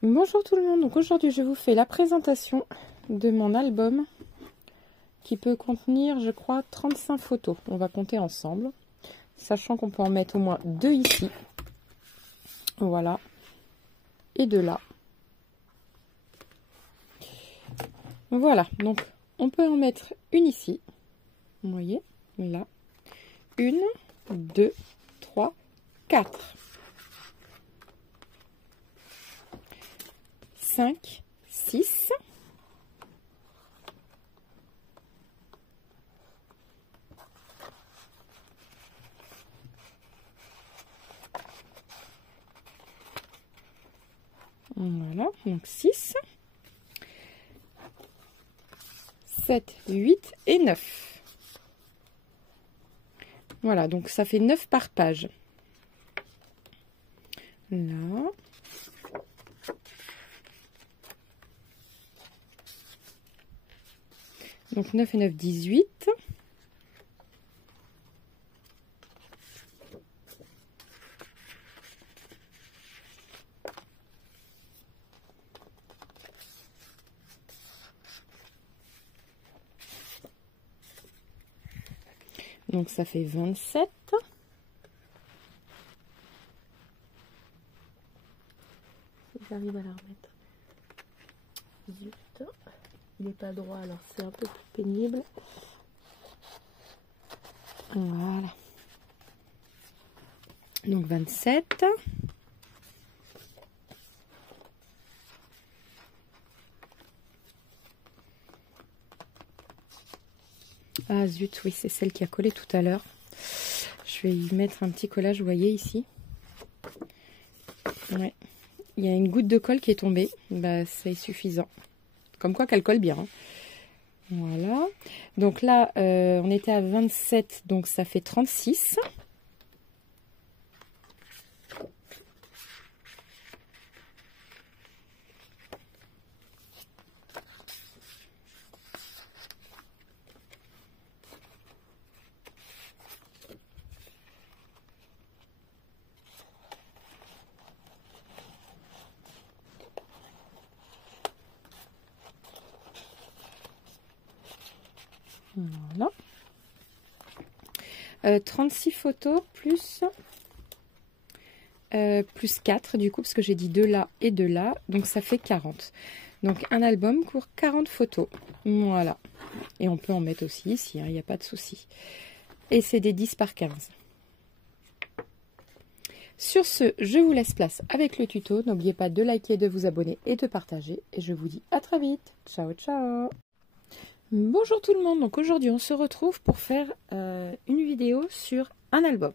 Bonjour tout le monde, donc aujourd'hui je vous fais la présentation de mon album qui peut contenir je crois 35 photos. On va compter ensemble, sachant qu'on peut en mettre au moins 2 ici, voilà, et 2 là. Voilà, donc on peut en mettre une ici, vous voyez, là, 1, 2, 3, 4. 5, 6, voilà, donc 6, 7, 8 et 9. Voilà, donc ça fait 9 par page. Là. Donc 9 et 9, 18. Donc ça fait 27. Si j'arrive à la remettre. Zut. Il n'est pas droit, alors c'est un peu plus pénible. Voilà. Donc 27. Ah zut, oui, c'est celle qui a collé tout à l'heure. Je vais y mettre un petit collage, vous voyez ici. Ouais. Il y a une goutte de colle qui est tombée. Bah, c'est suffisant. Comme quoi qu'elle colle bien. Hein. Voilà. Donc là, on était à 27, donc ça fait 36. Voilà. 36 photos plus 4 du coup, parce que j'ai dit 2 là et 2 là, donc ça fait 40. Donc un album court 40 photos. Voilà. Et on peut en mettre aussi ici, il n'y a pas de souci. Et c'est des 10 par 15. Sur ce, je vous laisse place avec le tuto. N'oubliez pas de liker, de vous abonner et de partager. Et je vous dis à très vite. Ciao, ciao. Bonjour tout le monde, donc aujourd'hui on se retrouve pour faire une vidéo sur un album.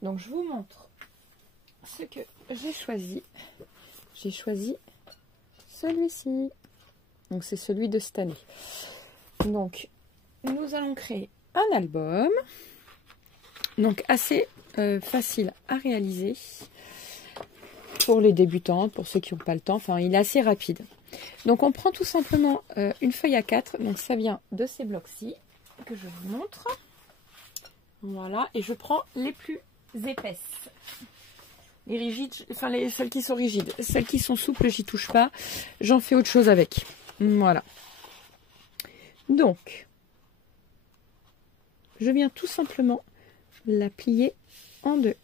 Donc je vous montre ce que j'ai choisi. J'ai choisi celui-ci, donc c'est celui de cette année. Donc nous allons créer un album, donc assez facile à réaliser pour les débutantes, pour ceux qui n'ont pas le temps, enfin il est assez rapide. Donc on prend tout simplement une feuille A4, donc ça vient de ces blocs-ci, que je vous montre. Voilà, et je prends les plus épaisses. Les rigides, enfin celles qui sont rigides. Celles qui sont souples, j'y touche pas. J'en fais autre chose avec. Voilà. Donc, je viens tout simplement la plier en deux.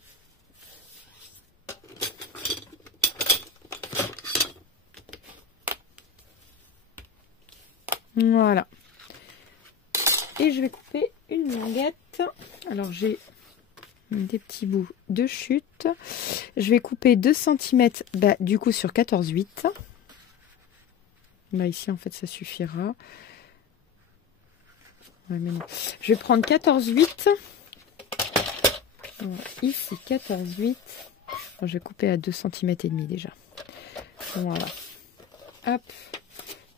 Voilà. Et je vais couper une languette. Alors j'ai des petits bouts de chute. Je vais couper 2 cm du coup sur 14,8. Bah, ici en fait ça suffira. Ouais, mais non. Je vais prendre 14,8. Ici 14,8. Bon, je vais couper à 2 cm et demi déjà. Voilà. Hop.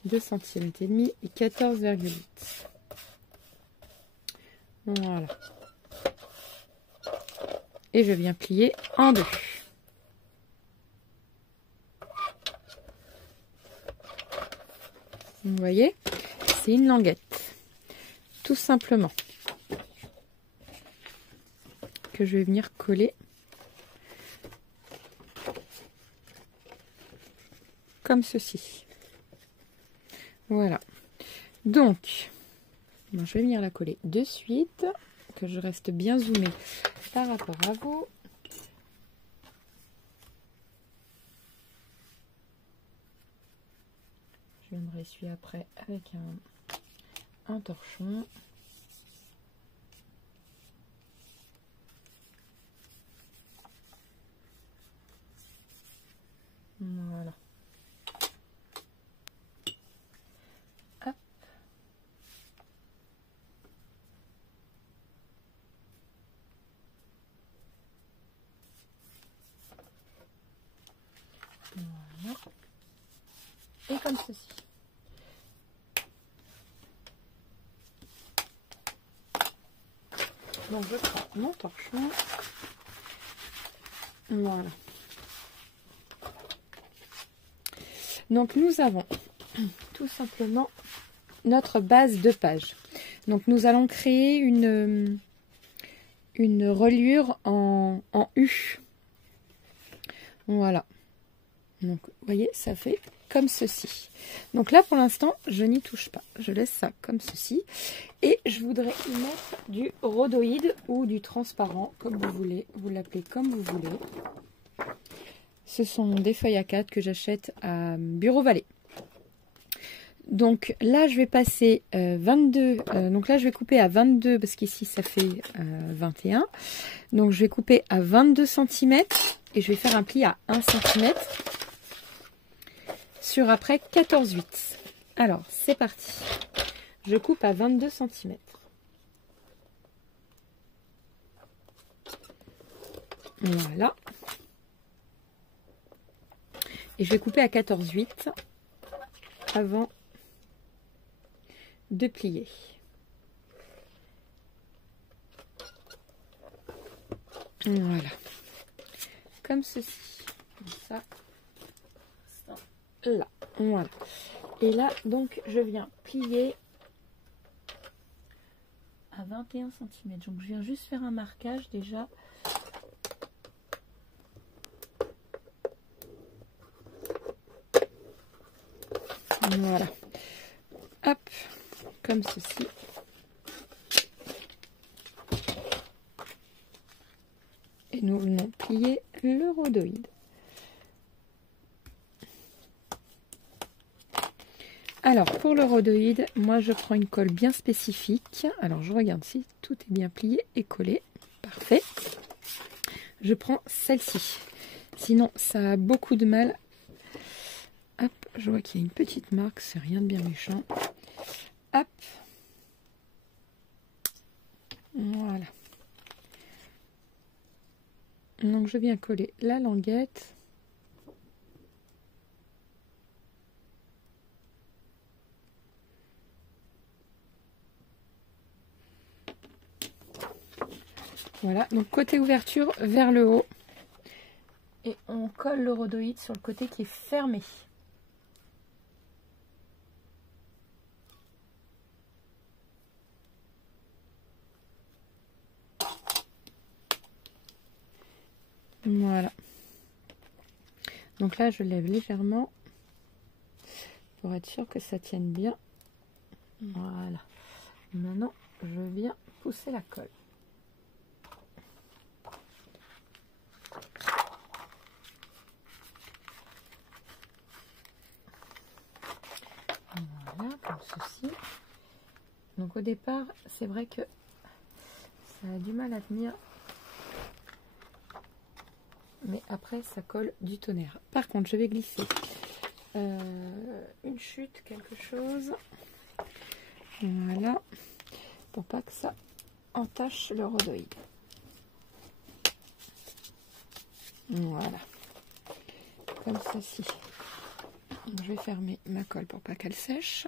2 cm et demi et 14,8. Voilà. Et je viens plier en deux. Vous voyez, c'est une languette. Tout simplement. Que je vais venir coller comme ceci. Voilà. Donc, bon, je vais venir la coller de suite, que je reste bien zoomée par rapport à vous. Je viendrai essuyer après avec un torchon. Voilà. Hop. Voilà. Et comme ceci. Donc je prends mon torchon. Voilà. Donc nous avons tout simplement notre base de page. Donc nous allons créer une reliure en U. Voilà. Donc vous voyez, ça fait comme ceci. Donc là pour l'instant je n'y touche pas. Je laisse ça comme ceci. Et je voudrais y mettre du rhodoïde ou du transparent, comme vous voulez. Vous l'appelez comme vous voulez. Ce sont des feuilles A4 que j'achète à Bureau Vallée. Donc là, je vais passer 22. Donc là, je vais couper à 22 parce qu'ici, ça fait 21. Donc je vais couper à 22 cm et je vais faire un pli à 1 cm sur après 14,8. Alors, c'est parti. Je coupe à 22 cm. Voilà. Et je vais couper à 14,8 avant de plier. Voilà. Comme ceci. Comme ça. Là. Voilà. Et là, donc, je viens plier à 21 cm. Donc, je viens juste faire un marquage déjà. Voilà. Hop, comme ceci. Et nous venons plier le rhodoïde. Alors, pour le rhodoïde, moi je prends une colle bien spécifique. Alors, je regarde si tout est bien plié et collé. Parfait. Je prends celle-ci. Sinon, ça a beaucoup de mal. Hop, je vois qu'il y a une petite marque, c'est rien de bien méchant. Hop. Voilà. Donc je viens coller la languette. Voilà, donc côté ouverture vers le haut. Et on colle le rhodoïde sur le côté qui est fermé. Voilà. Donc là, je lève légèrement pour être sûr que ça tienne bien. Voilà. Maintenant, je viens pousser la colle. Voilà, comme ceci. Donc au départ, c'est vrai que ça a du mal à tenir. Mais après, ça colle du tonnerre. Par contre, je vais glisser une chute, quelque chose. Voilà. Pour pas que ça entache le rhodoïde. Voilà. Comme ceci. Je vais fermer ma colle pour pas qu'elle sèche.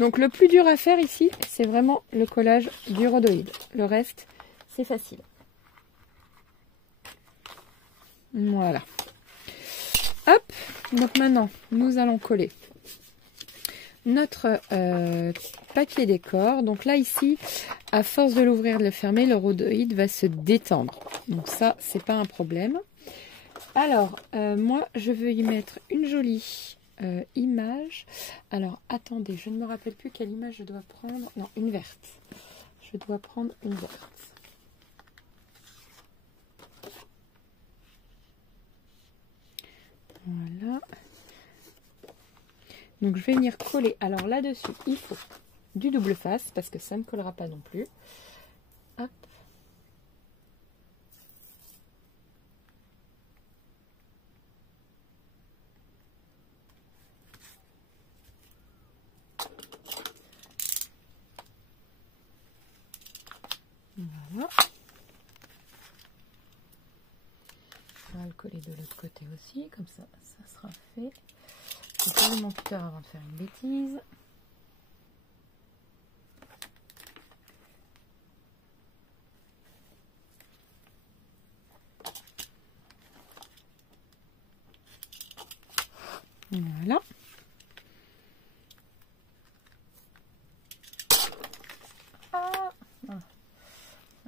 Donc le plus dur à faire ici, c'est vraiment le collage du rhodoïde. Le reste, c'est facile. Voilà. Hop. Donc maintenant, nous allons coller notre papier décor. Donc là, ici, à force de l'ouvrir, de le fermer, le rhodoïde va se détendre. Donc ça, c'est pas un problème. Alors, moi, je veux y mettre une jolie image. Alors, attendez, je ne me rappelle plus quelle image je dois prendre. Non, une verte. Je dois prendre une verte. Voilà. Donc, je vais venir coller. Alors, là-dessus, il faut du double face parce que ça ne collera pas non plus. Hop. Voilà. On va le coller de l'autre côté aussi, comme ça, ça sera fait. Je vais poser mon tuteur avant de faire une bêtise. Voilà. Ah, voilà.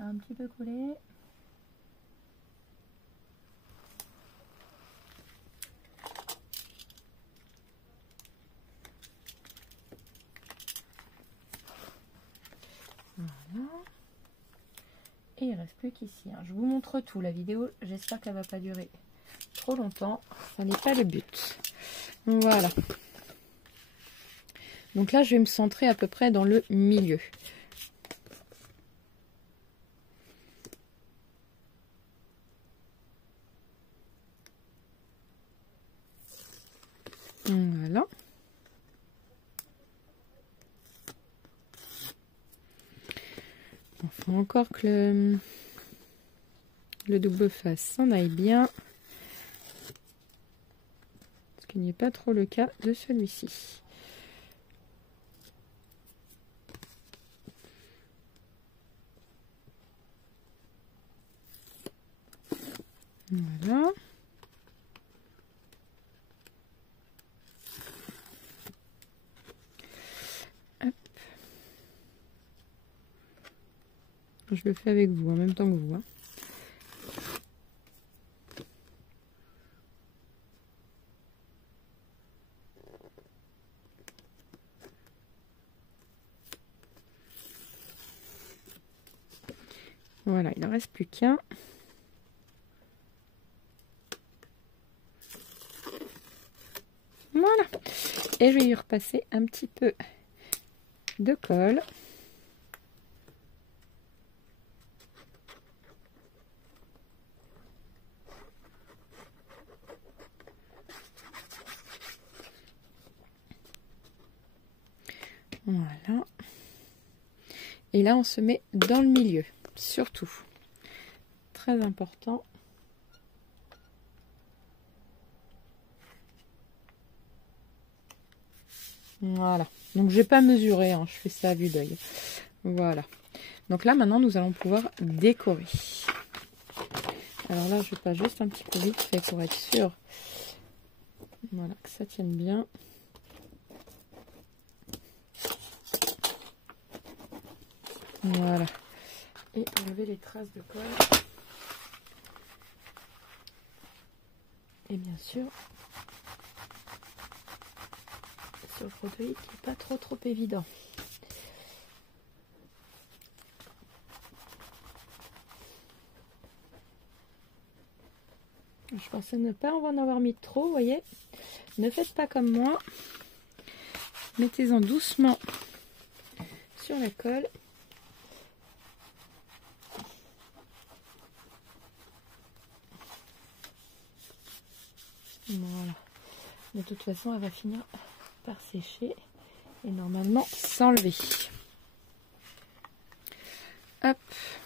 Un petit peu collé. Voilà. Et il ne reste plus qu'ici. Je vous montre tout. La vidéo, j'espère qu'elle ne va pas durer trop longtemps. Ce n'est pas le but. Voilà. Donc là, je vais me centrer à peu près dans le milieu. Voilà. Il faut encore que le double face s'en aille bien. Ce qui n'est pas trop le cas de celui-ci. Voilà. Hop. Je le fais avec vous en même temps que vous. Voilà, il n'en reste plus qu'un. Voilà. Et je vais y repasser un petit peu de colle. Voilà. Et là, on se met dans le milieu, surtout. Très important. Voilà. Donc, j'ai pas mesuré, hein, je fais ça à vue d'œil. Voilà. Donc là, maintenant, nous allons pouvoir décorer. Alors là, je passe juste un petit peu vite fait pour être sûr. Voilà, que ça tienne bien. Voilà. Et enlever les traces de colle. Et bien sûr, sur le produit qui n'est pas trop évident. Je pensais ne pas en avoir mis trop, vous voyez. Ne faites pas comme moi. Mettez-en doucement sur la colle. Voilà. De toute façon, elle va finir par sécher et normalement s'enlever. Hop.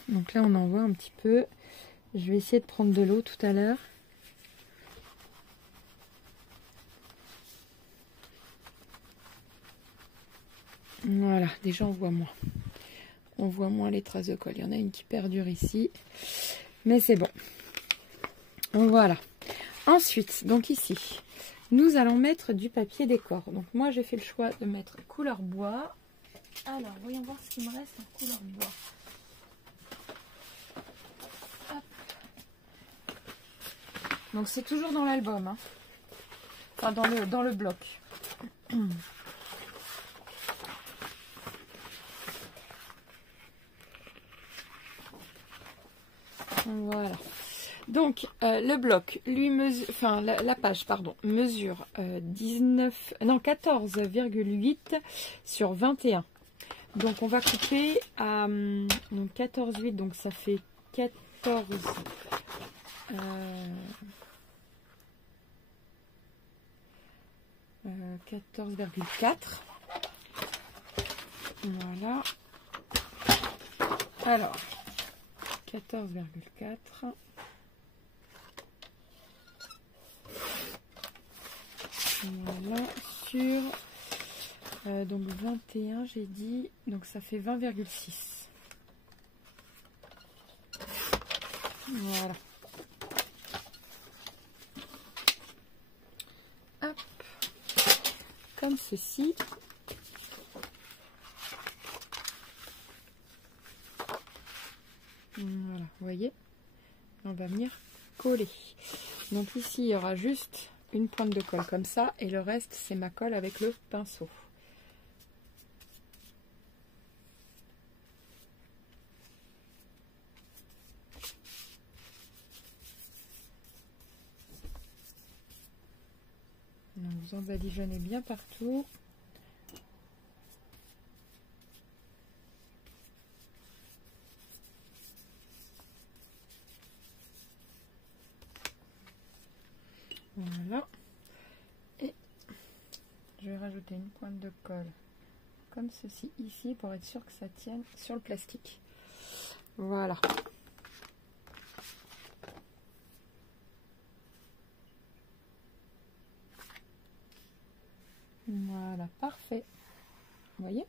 Donc là, on en voit un petit peu. Je vais essayer de prendre de l'eau tout à l'heure. Voilà, déjà on voit moins. On voit moins les traces de colle. Il y en a une qui perdure ici. Mais c'est bon. Voilà. Ensuite, donc ici, nous allons mettre du papier décor. Donc moi, j'ai fait le choix de mettre couleur bois. Alors, voyons voir ce qu'il me reste en couleur bois. Hop. Donc c'est toujours dans l'album, hein. Enfin dans le bloc. Voilà. Donc le bloc, lui mesure, enfin la page, pardon, mesure 14,8 sur 21. Donc on va couper à donc 14,8, donc ça fait 14,4. Voilà. Alors 14,4. Voilà, sur donc 21, j'ai dit, donc ça fait 20,6. Voilà. Hop, comme ceci. Voilà, vous voyez, on va venir coller. Donc ici, il y aura juste une pointe de colle comme ça, et le reste, c'est ma colle avec le pinceau. Donc vous en badigeonnez bien partout. Voilà. Et je vais rajouter une pointe de colle comme ceci ici pour être sûr que ça tienne sur le plastique. Voilà. Voilà, parfait. Vous voyez?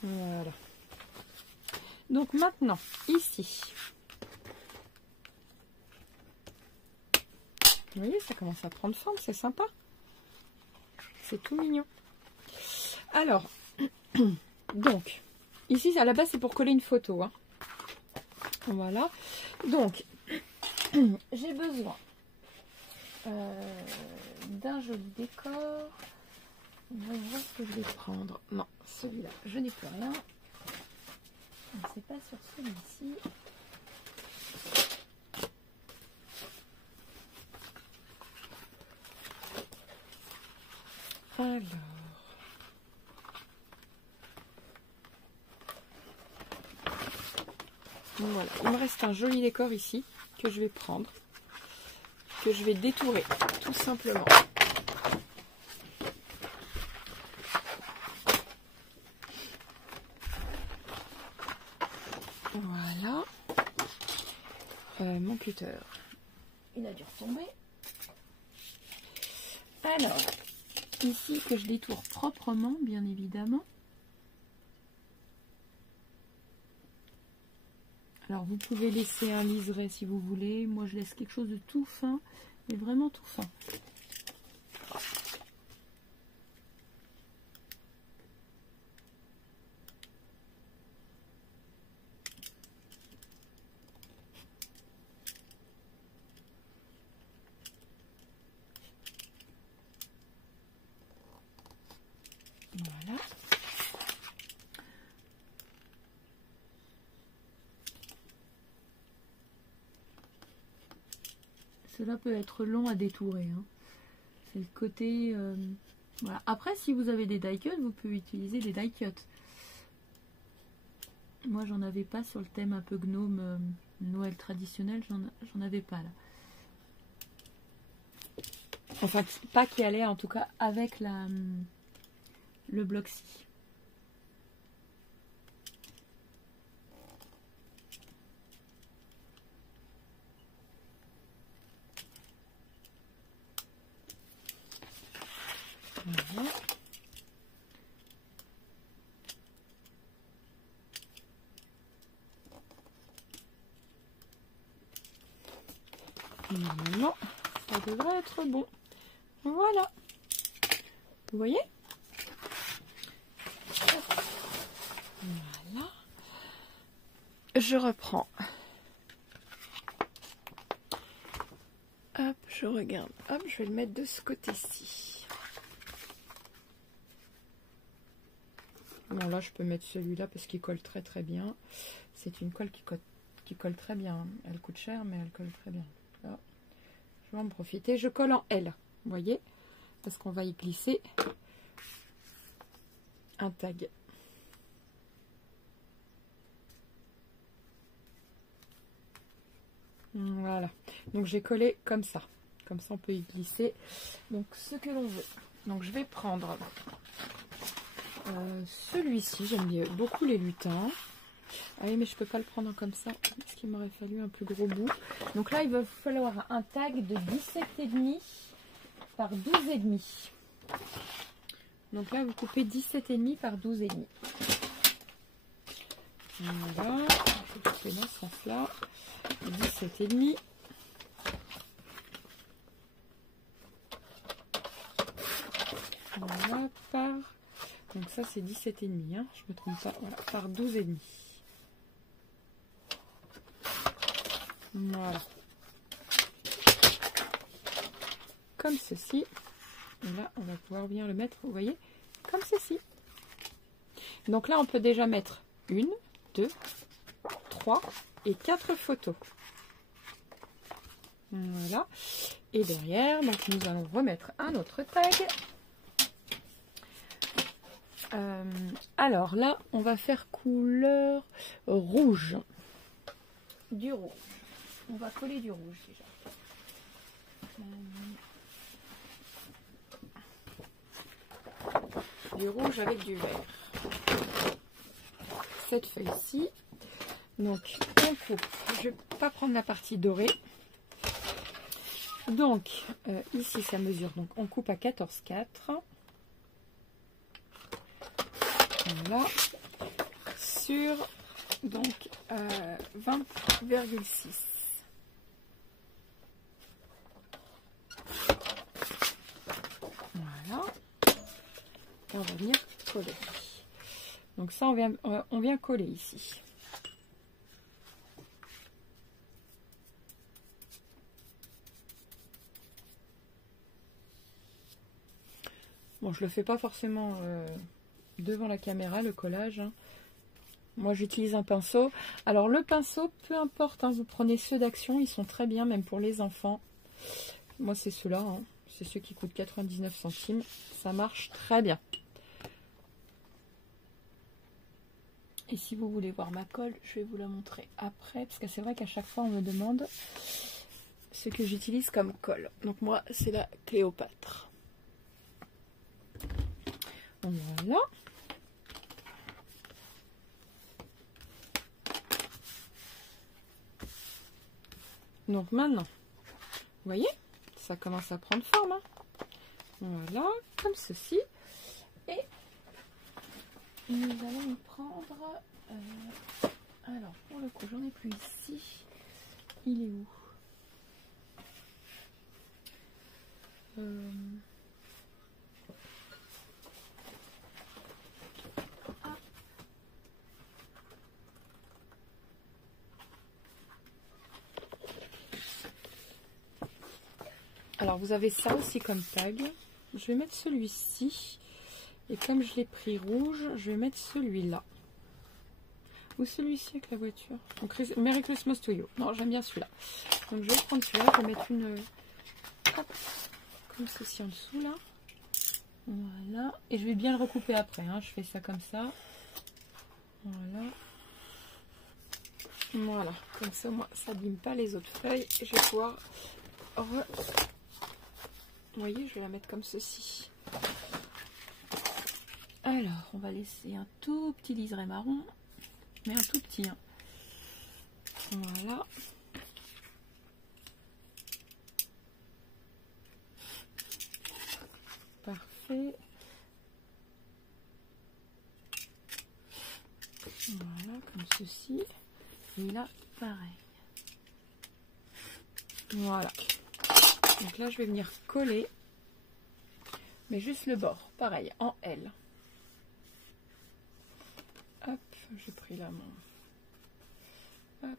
Voilà. Donc maintenant, ici, vous voyez, ça commence à prendre forme, c'est sympa. C'est tout mignon. Alors, donc, ici, à la base, c'est pour coller une photo, hein. Voilà. Donc, j'ai besoin d'un joli décor. On va voir ce que je vais prendre. Non, celui-là, je n'ai plus rien. C'est pas sur celui-ci. Alors. Voilà, il me reste un joli décor ici que je vais prendre, que je vais détourer tout simplement. Voilà. Mon cutter, il a dû retomber. Alors, ici que je détourne proprement, bien évidemment. Alors, vous pouvez laisser un liseré si vous voulez. Moi, je laisse quelque chose de tout fin, mais vraiment tout fin. Voilà. Cela peut être long à détourer, hein. C'est le côté... voilà. Après, si vous avez des die cuts, vous pouvez utiliser des die cuts. Moi, j'en avais pas sur le thème un peu gnome Noël traditionnel. J'en avais pas là. Enfin, pas qui allait en tout cas avec le bloc-ci. Voilà. Normalement, ça devrait être bon. Voilà. Vous voyez? Voilà. Je reprends. Hop, je regarde. Hop, je vais le mettre de ce côté-ci. Bon, là, je peux mettre celui-là parce qu'il colle très très bien. C'est une colle qui colle très bien. Elle coûte cher, mais elle colle très bien. Là, je vais en profiter. Je colle en L, vous voyez? Parce qu'on va y glisser un tag. Voilà. Donc, j'ai collé comme ça. Comme ça, on peut y glisser. Donc, ce que l'on veut. Donc, je vais prendre celui-ci. J'aime bien beaucoup les lutins. Ah oui, mais je peux pas le prendre comme ça, parce qu'il m'aurait fallu un plus gros bout. Donc là, il va falloir un tag de 17,5 par 12,5. Donc là, vous coupez 17,5 par 12,5. Voilà, je vais couper dans ce sens-là. 17,5. Voilà, par... Donc ça, c'est 17,5, hein, je me trompe pas. Voilà, par 12,5. Voilà. Comme ceci. Et là, on va pouvoir bien le mettre, vous voyez, comme ceci. Donc là, on peut déjà mettre 1, 2, 3 et 4 photos. Voilà. Et derrière, donc nous allons remettre un autre tag. Alors là, on va faire couleur rouge. Du rouge. On va coller du rouge déjà. Du rouge avec du vert. Cette feuille-ci. Donc, on coupe. Je ne vais pas prendre la partie dorée. Donc, ici, ça mesure. Donc, on coupe à 14,4. Voilà. Sur, donc, 20,6. Voilà. Et on va venir coller. Donc ça, on vient coller ici. Bon, je le fais pas forcément devant la caméra, le collage. Hein. Moi, j'utilise un pinceau. Alors, le pinceau, peu importe, hein, vous prenez ceux d'Action, ils sont très bien, même pour les enfants. Moi, c'est ceux-là. Hein. C'est ceux qui coûtent 99 centimes. Ça marche très bien. Et si vous voulez voir ma colle, je vais vous la montrer après. Parce que c'est vrai qu'à chaque fois, on me demande ce que j'utilise comme colle. Donc, moi, c'est la Cléopâtre. Voilà. Donc maintenant, vous voyez, ça commence à prendre forme. Hein. Voilà, comme ceci. Et nous allons y prendre... alors, pour le coup, j'en ai plus ici. Il est où? Alors, vous avez ça aussi comme tag. Je vais mettre celui-ci. Et comme je l'ai pris rouge, je vais mettre celui-là. Ou celui-ci avec la voiture. Donc, Merry Christmas to you. Non, j'aime bien celui-là. Donc, je vais prendre celui-là. Je vais mettre une... hop, comme ceci en dessous, là. Voilà. Et je vais bien le recouper après. Hein. Je fais ça comme ça. Voilà. Voilà. Comme ça, moi, ça n'abîme pas les autres feuilles. Et je vais pouvoir... Vous voyez, je vais la mettre comme ceci. Alors, on va laisser un tout petit liseré marron, mais un tout petit. Hein. Voilà. Parfait. Voilà, comme ceci. Et là, pareil. Voilà. Donc là, je vais venir coller mais juste le bord, pareil, en L. Hop, j'ai pris la main. Hop.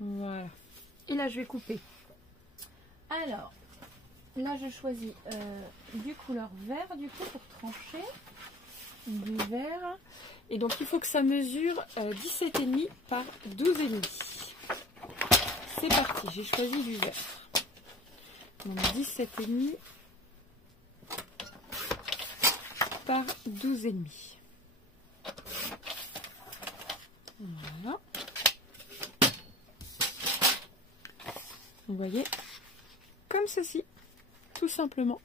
Voilà. Et là, je vais couper. Alors, là, je choisis du couleur vert, du coup, pour trancher. Du vert. Et donc, il faut que ça mesure 17,5 par 12,5. C'est parti, j'ai choisi du vert. Donc, 17,5 par 12,5. Voilà. Vous voyez, comme ceci, tout simplement.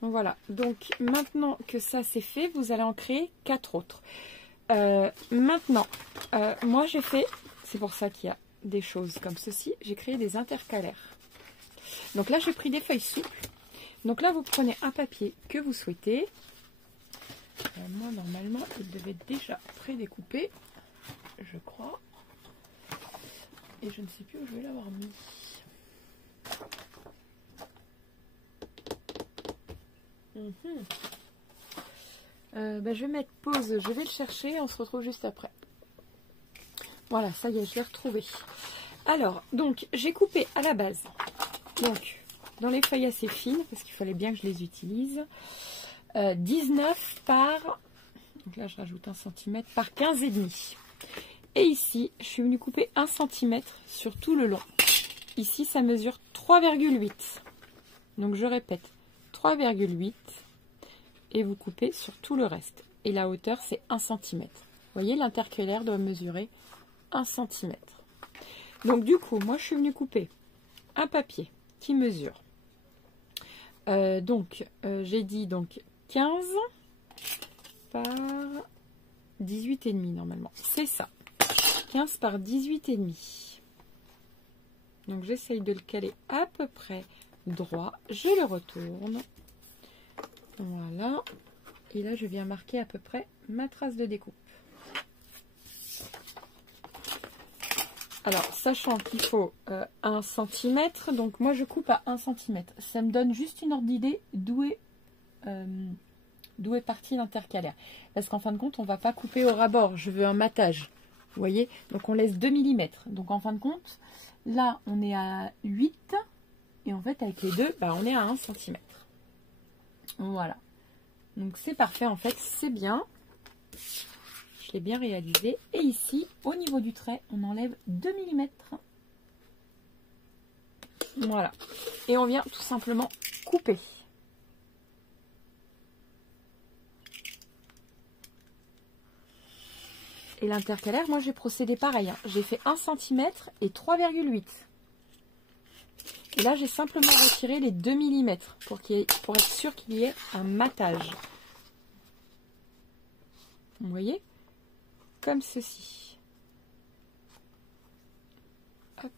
Voilà, donc maintenant que ça c'est fait, vous allez en créer 4 autres. Maintenant, moi j'ai fait, c'est pour ça qu'il y a des choses comme ceci, j'ai créé des intercalaires. Donc là j'ai pris des feuilles souples. Donc là vous prenez un papier que vous souhaitez. Moi normalement il devait être déjà prédécoupé, je crois. Et je ne sais plus où je vais l'avoir mis. Je vais mettre pause, je vais le chercher, on se retrouve juste après. Voilà, ça y est, je l'ai retrouvé. Alors, donc, j'ai coupé à la base, donc, dans les feuilles assez fines, parce qu'il fallait bien que je les utilise, 19 par, donc là je rajoute 1 cm, par 15,5. Et ici, je suis venue couper 1 cm sur tout le long. Ici, ça mesure 3,8. Donc, je répète, 3,8. Et vous coupez sur tout le reste. Et la hauteur, c'est 1 cm. Vous voyez, l'intercalaire doit mesurer 1 cm. Donc, du coup, moi, je suis venue couper un papier qui mesure. J'ai dit donc 15 par 18,5 normalement. C'est ça. 15 par 18,5. Donc j'essaye de le caler à peu près droit. Je le retourne. Voilà. Et là je viens marquer à peu près ma trace de découpe. Alors sachant qu'il faut 1 cm, donc moi je coupe à 1 cm. Ça me donne juste une ordre d'idée d'où est parti l'intercalaire. Parce qu'en fin de compte on ne va pas couper au ras-bord. Je veux un matage. Vous voyez, donc on laisse 2 mm. Donc en fin de compte, là on est à 8. Et en fait avec les deux, on est à 1 cm. Voilà. Donc c'est parfait en fait, c'est bien. Je l'ai bien réalisé. Et ici, au niveau du trait, on enlève 2 mm. Voilà. Et on vient tout simplement couper. Et l'intercalaire, moi j'ai procédé pareil. Hein. J'ai fait 1 cm et 3,8. Et là j'ai simplement retiré les 2 mm pour être sûr qu'il y ait un matage. Vous voyez? Comme ceci. Hop.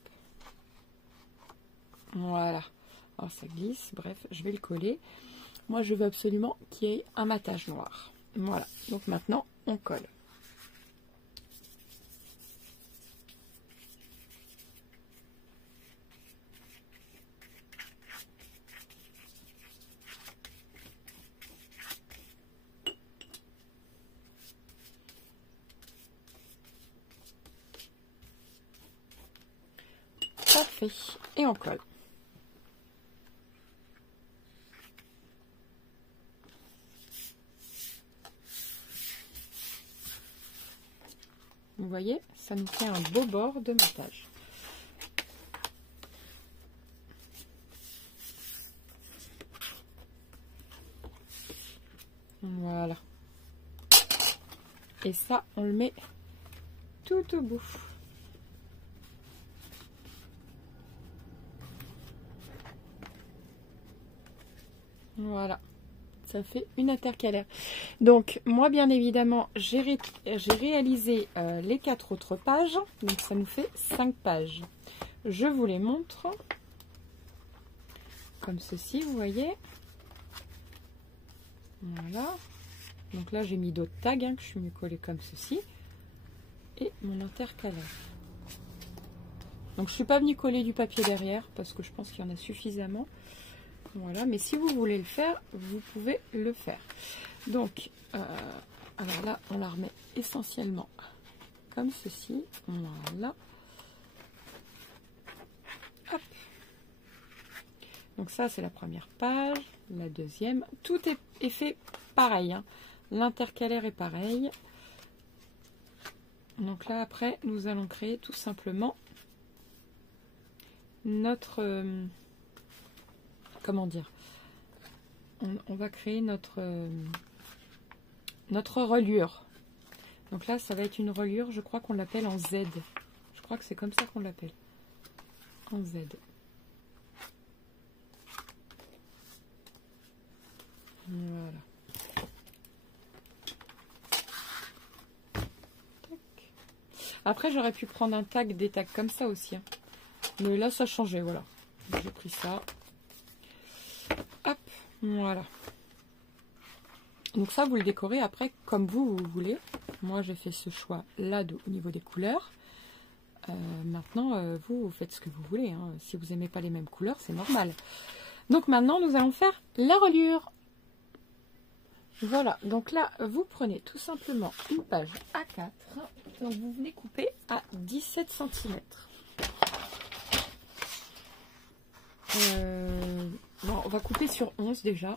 Voilà. Alors ça glisse, bref, je vais le coller. Moi je veux absolument qu'il y ait un matage noir. Voilà. Donc maintenant on colle. Parfait. Et on colle. Vous voyez, ça nous fait un beau bord de matage. Voilà. Et ça, on le met tout au bout. Voilà, ça fait une intercalaire. Donc, moi, bien évidemment, j'ai réalisé les 4 autres pages. Donc, ça nous fait 5 pages. Je vous les montre. Comme ceci, vous voyez. Voilà. Donc là, j'ai mis d'autres tags que je suis mieux collée comme ceci. mon intercalaire. Donc je ne suis pas venue coller du papier derrière parce que je pense qu'il y en a suffisamment. Voilà, mais si vous voulez le faire, vous pouvez le faire. Donc, alors là, on la remet essentiellement comme ceci. Voilà. Hop. Donc ça, c'est la première page. La deuxième. Tout est fait pareil. Hein. L'intercalaire est pareil. Donc là, après, nous allons créer tout simplement notre... comment dire, on va créer notre reliure. Donc là, ça va être une reliure, je crois qu'on l'appelle en Z. Je crois que c'est comme ça qu'on l'appelle. En Z. Voilà. Après, j'aurais pu prendre un tag, des tags comme ça aussi. Hein. Mais là, ça changeait, voilà. J'ai pris ça. Hop, voilà. Donc ça, vous le décorez après comme vous voulez. Moi, j'ai fait ce choix-là au niveau des couleurs. Maintenant, vous faites ce que vous voulez. Hein. Si vous n'aimez pas les mêmes couleurs, c'est normal. Donc maintenant, nous allons faire la reliure. Voilà, donc là, vous prenez tout simplement une page A4. Donc vous venez couper à 17 cm. Bon, on va couper sur 11 déjà.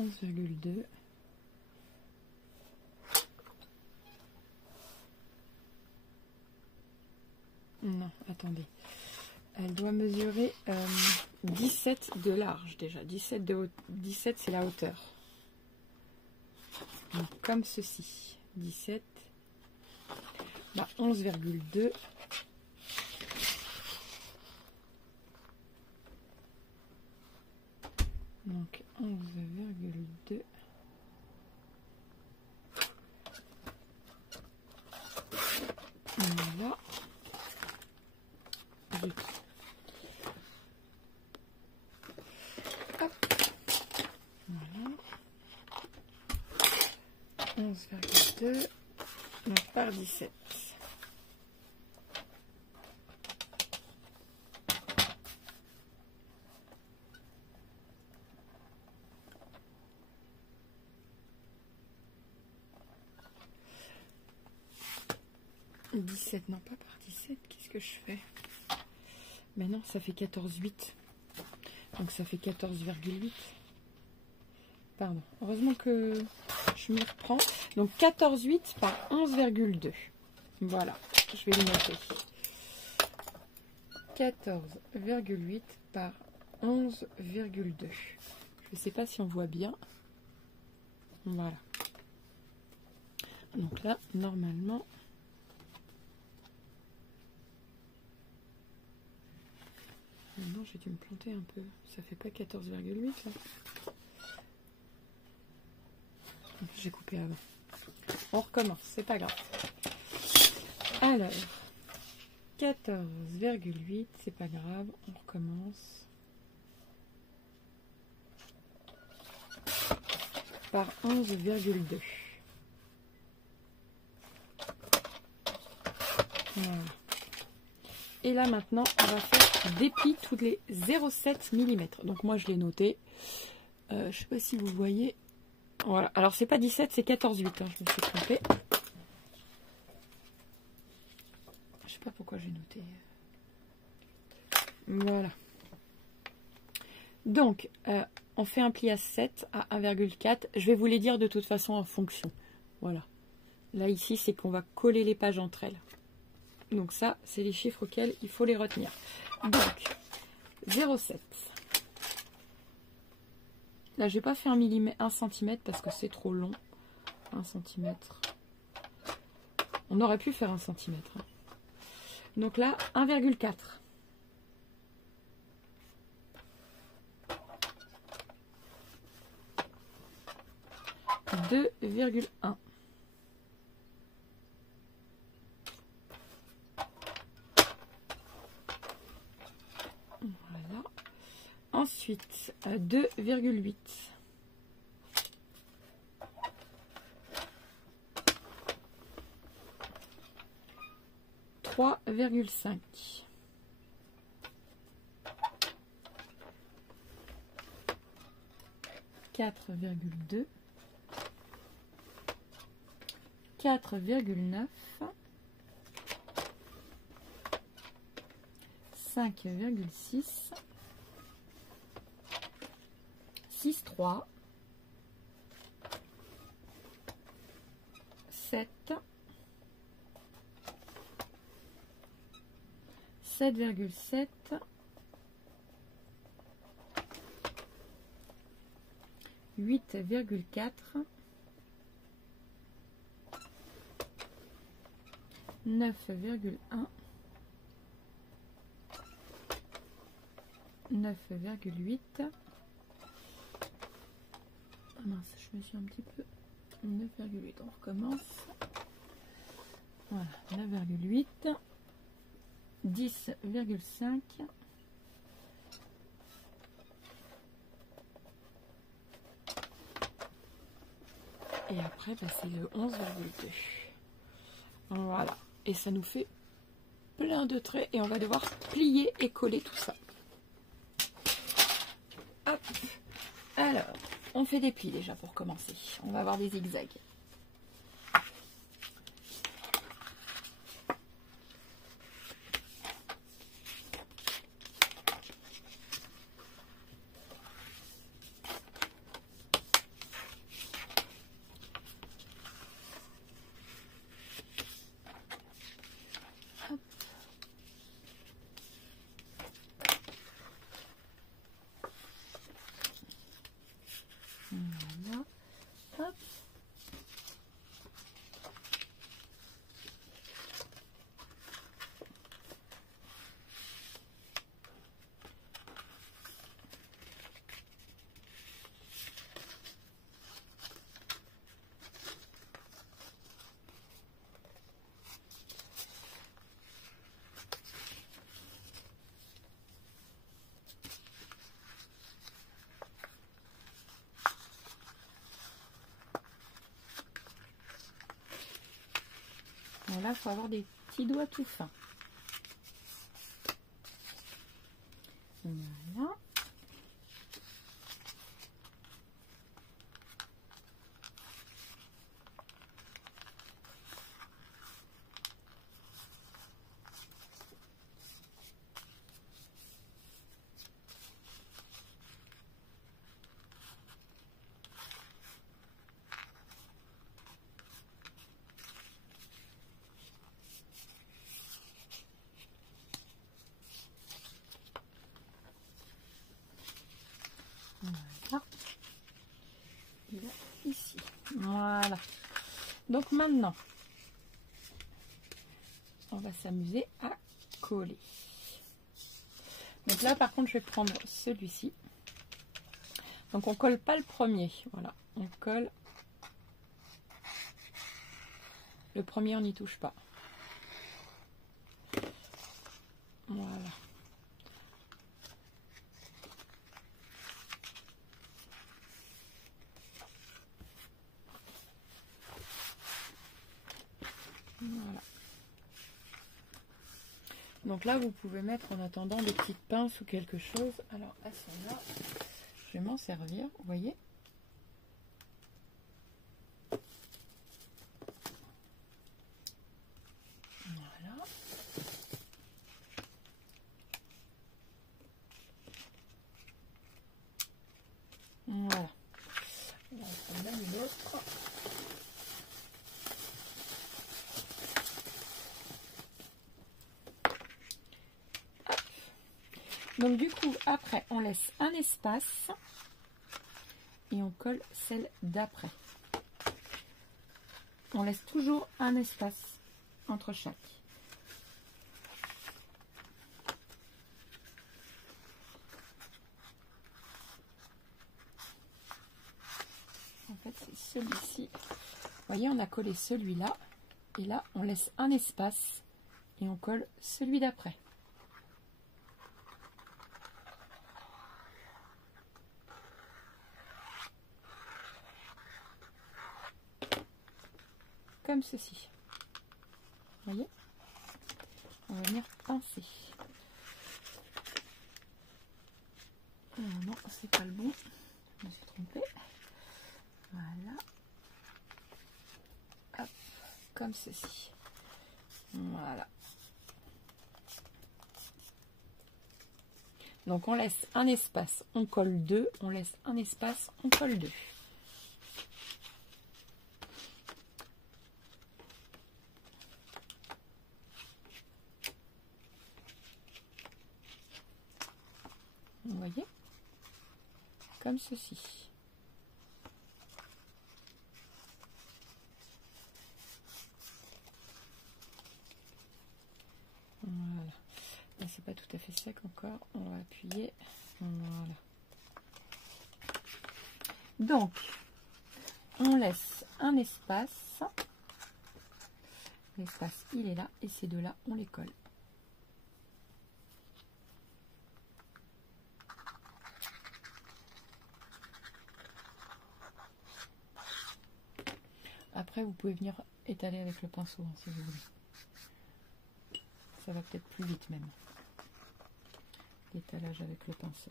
11,2. Non, attendez. Elle doit mesurer 17 de large déjà. 17 c'est la hauteur. Donc, comme ceci. 17. Bah, 11,2. Donc 11,2. Voilà. Hop. Voilà. 11,2 par 17. Non, pas par 17, qu'est-ce que je fais? Mais non, ça fait 14,8. Donc ça fait 14,8. Pardon. Heureusement que je m'y reprends. Donc 14,8 par 11,2. Voilà, je vais le noter. 14,8 par 11,2. Je ne sais pas si on voit bien. Voilà. Donc là, normalement... Non, j'ai dû me planter un peu. Ça fait pas 14,8 là. J'ai coupé avant. On recommence, c'est pas grave. Alors, 14,8, c'est pas grave, on recommence. Par 11,2. Voilà. Et là maintenant, on va faire des plis tous les 0,7 mm. Donc moi je l'ai noté. Je sais pas si vous voyez. Voilà. Alors c'est pas 17, c'est 14,8. Hein. Je me suis trompée. Je sais pas pourquoi j'ai noté. Voilà. Donc on fait un pli à 7 à 1,4. Je vais vous les dire de toute façon en fonction. Voilà. Là ici c'est qu'on va coller les pages entre elles. Donc ça, c'est les chiffres auxquels il faut les retenir. Donc, 0,7. Là, je n'ai pas fait 1 cm parce que c'est trop long. 1 cm. On aurait pu faire 1 cm. Hein. Donc là, 1,4. 2,1. Voilà. Ensuite, 2,8. 3,5. 4,2. 4,9. 5,6. 6,3. 7. 7,7. 8,4. 9,1. 9,8. Ah mince, je me suis un petit peu... 9,8, on recommence. Voilà, 9,8. 10,5. Et après, bah, c'est le 11,2. Voilà. Et ça nous fait plein de traits. Et on va devoir plier et coller tout ça. Hop. Alors, on fait des plis déjà pour commencer. On va avoir des zigzags. Voilà. Hop. Bon, là, il faut avoir des petits doigts tout fins. Voilà. Voilà. Et là, ici. Voilà. Donc maintenant, on va s'amuser à coller. Donc là, par contre, je vais prendre celui-ci. Donc on colle pas le premier. Voilà. On colle le premier, on n'y touche pas. Voilà. Voilà. Donc là, vous pouvez mettre en attendant des petites pinces ou quelque chose. Alors à ce là, je vais m'en servir, vous voyez. Voilà. Voilà. On va en prendre même une autre. Donc du coup, après, on laisse un espace et on colle celle d'après. On laisse toujours un espace entre chaque. En fait, c'est celui-ci. Vous voyez, on a collé celui-là. Et là, on laisse un espace et on colle celui d'après. Comme ceci. Vous voyez? on va venir pincer. Non, c'est pas le bon. Je me suis trompée. Voilà. Hop, comme ceci. Voilà. Donc on laisse un espace, on colle 2, on laisse un espace, on colle 2. Vous voyez? Comme ceci. Voilà. Là, c'est pas tout à fait sec encore. On va appuyer. Voilà. Donc, on laisse un espace. L'espace, il est là. Et ces deux-là, on les colle. Après, vous pouvez venir étaler avec le pinceau, hein, si vous voulez. Ça va peut-être plus vite même. L'étalage avec le pinceau.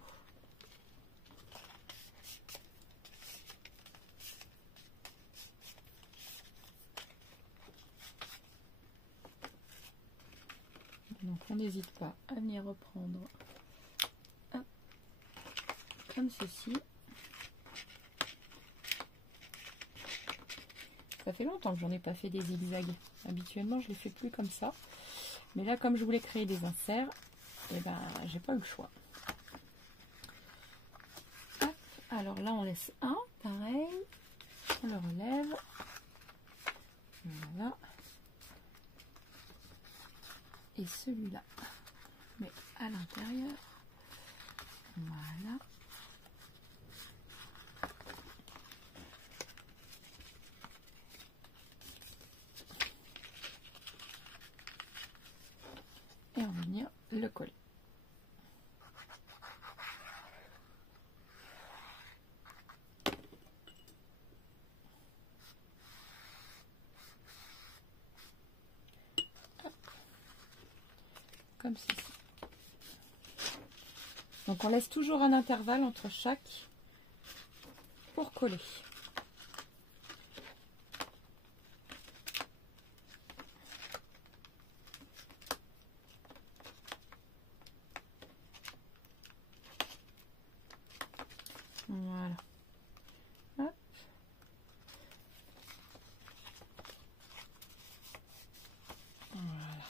Donc, on n'hésite pas à venir reprendre comme ceci. Ça fait longtemps que j'en ai pas fait des zigzags. Habituellement, je les fais plus comme ça. Mais là, comme je voulais créer des inserts, et ben, j'ai pas eu le choix. Hop. Alors là, on laisse un, pareil. On le relève. Voilà. Et celui-là, mais à l'intérieur. Voilà. Et on va venir le coller. Hop. Comme ceci. Donc on laisse toujours un intervalle entre chaque pour coller. Voilà. Hop. Voilà.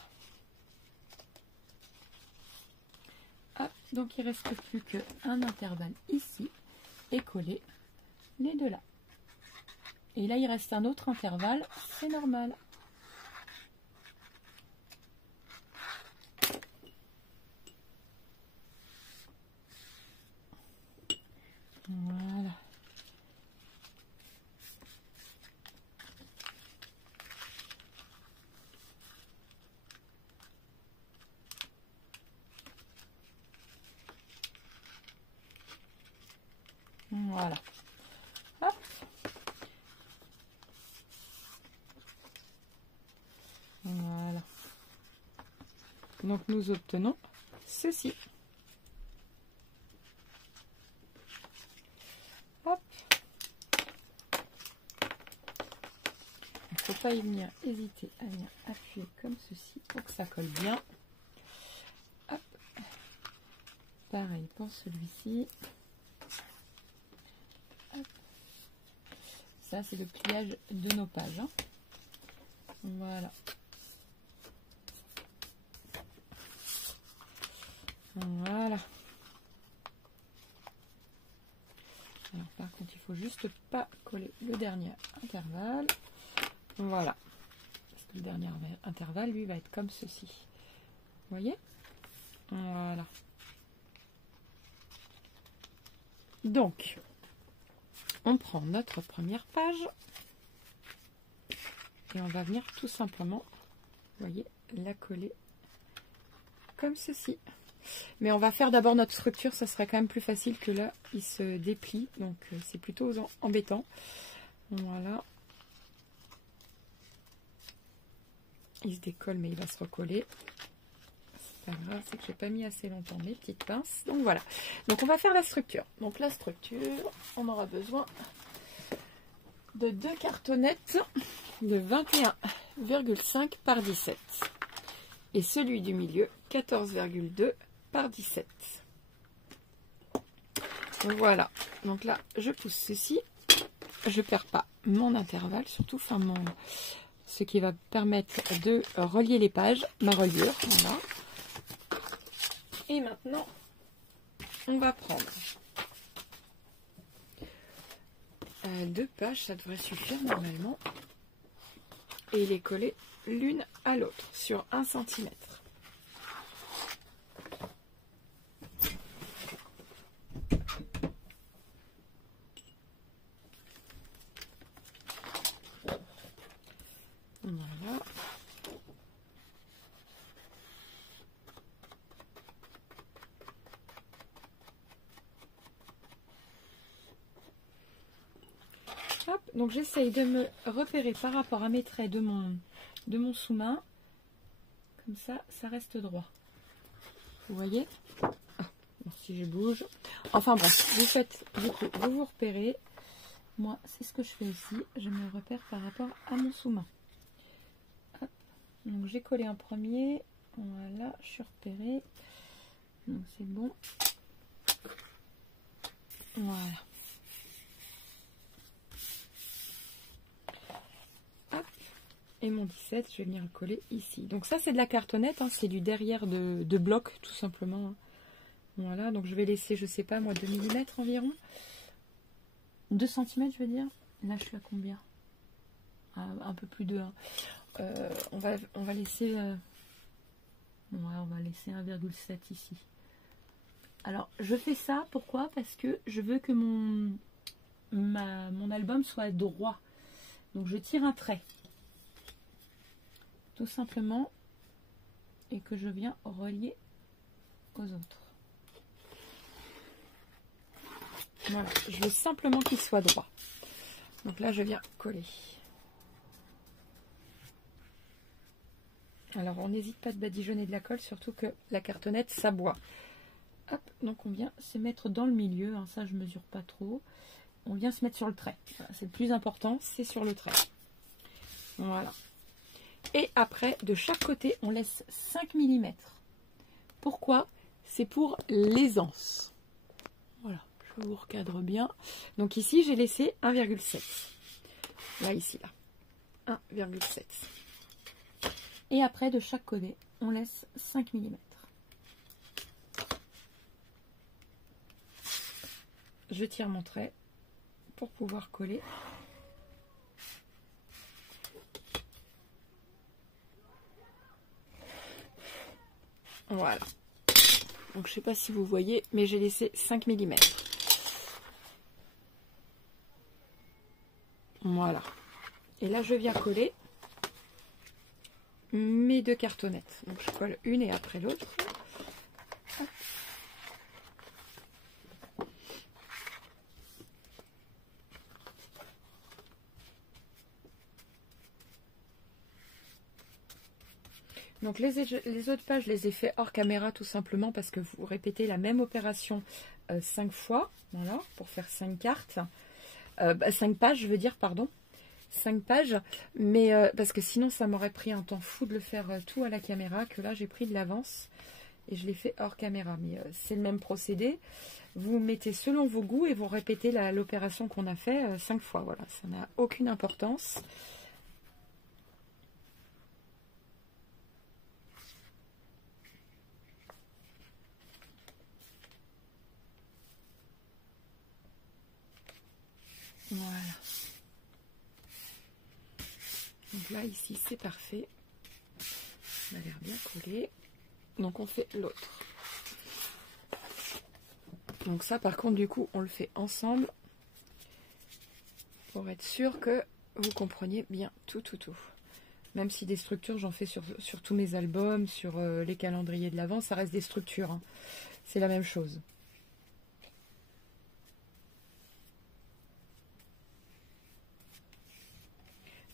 Hop. Donc il ne reste plus qu'un intervalle ici et coller les deux là. Et là il reste un autre intervalle, c'est normal. Voilà. Voilà. Hop. Voilà. Donc nous obtenons ceci. Hop. Il ne faut pas y venir hésiter à venir appuyer comme ceci pour que ça colle bien. Hop. Pareil pour celui-ci. Ça, c'est le pliage de nos pages. Hein. Voilà. Voilà. Alors, par contre, il faut juste pas coller le dernier intervalle. Voilà. Parce que le dernier intervalle, lui, va être comme ceci. Vous voyez? Voilà. Donc, on prend notre première page et on va venir tout simplement, vous voyez, la coller comme ceci. Mais on va faire d'abord notre structure, ça sera quand même plus facile que là, il se déplie, donc c'est plutôt embêtant. Voilà. Il se décolle, mais il va se recoller. Pas grave, c'est que j'ai pas mis assez longtemps mes petites pinces. Donc voilà. Donc on va faire la structure. Donc la structure, on aura besoin de 2 cartonnettes de 21,5 par 17. Et celui du milieu, 14,2 par 17. Donc voilà. Donc là, je pousse ceci. Je perds pas mon intervalle, surtout ce qui va permettre de relier les pages, ma reliure. Voilà. Et maintenant, on va prendre 2 pages, ça devrait suffire normalement, et les coller l'une à l'autre sur 1 cm. Voilà. Hop, donc j'essaye de me repérer par rapport à mes traits de mon sous-main. Comme ça, ça reste droit. Vous voyez? Ah, bon, si je bouge. Enfin bref, vous faites, du coup, vous vous repérez. Moi, c'est ce que je fais aussi. Je me repère par rapport à mon sous-main. Donc j'ai collé en premier. Voilà, je suis repérée. Donc c'est bon. Voilà. Hop. Et mon 17, je vais venir le coller ici. Donc ça, c'est de la cartonnette. Hein, c'est du derrière de bloc, tout simplement. Hein. Voilà, donc je vais laisser, je sais pas moi, 2 mm environ. 2 cm, je veux dire. Là, je suis à combien? Un peu plus de 1. On va laisser... ouais, on va laisser 1,7 ici. Alors, je fais ça, pourquoi? Parce que je veux que mon album soit droit. Donc, je tire un trait. Tout simplement. Et que je viens relier aux autres. Voilà, je veux simplement qu'il soit droit. Donc là, je viens coller. Alors, on n'hésite pas de badigeonner de la colle, surtout que la cartonnette s'aboie. Hop, donc on vient se mettre dans le milieu. Hein, ça, je mesure pas trop. On vient se mettre sur le trait. Voilà, c'est le plus important, c'est sur le trait. Voilà. Et après, de chaque côté, on laisse 5 mm. Pourquoi? C'est pour l'aisance. Voilà, je vous recadre bien. Donc ici, j'ai laissé 1,7. Là, ici, là. 1,7. Et après, de chaque côté, on laisse 5 mm. Je tire mon trait pour pouvoir coller. Voilà. Donc, je ne sais pas si vous voyez, mais j'ai laissé 5 mm. Voilà. Et là, je viens coller mes 2 cartonnettes. Donc, je colle une et après l'autre. Donc les autres pages, je les ai fait hors caméra tout simplement parce que vous répétez la même opération 5 fois, voilà, pour faire 5 cartes. 5 pages, je veux dire, pardon. 5 pages, mais parce que sinon ça m'aurait pris un temps fou de le faire tout à la caméra, que là j'ai pris de l'avance et je l'ai fait hors caméra. Mais c'est le même procédé. Vous mettez selon vos goûts et vous répétez l'opération qu'on a fait 5 fois. Voilà, ça n'a aucune importance. Voilà. Donc là, ici, c'est parfait. Ça a l'air bien collé. Donc, on fait l'autre. Donc ça, par contre, du coup, on le fait ensemble pour être sûr que vous compreniez bien tout. Même si des structures, j'en fais sur tous mes albums, sur les calendriers de l'Avent, ça reste des structures. Hein. C'est la même chose.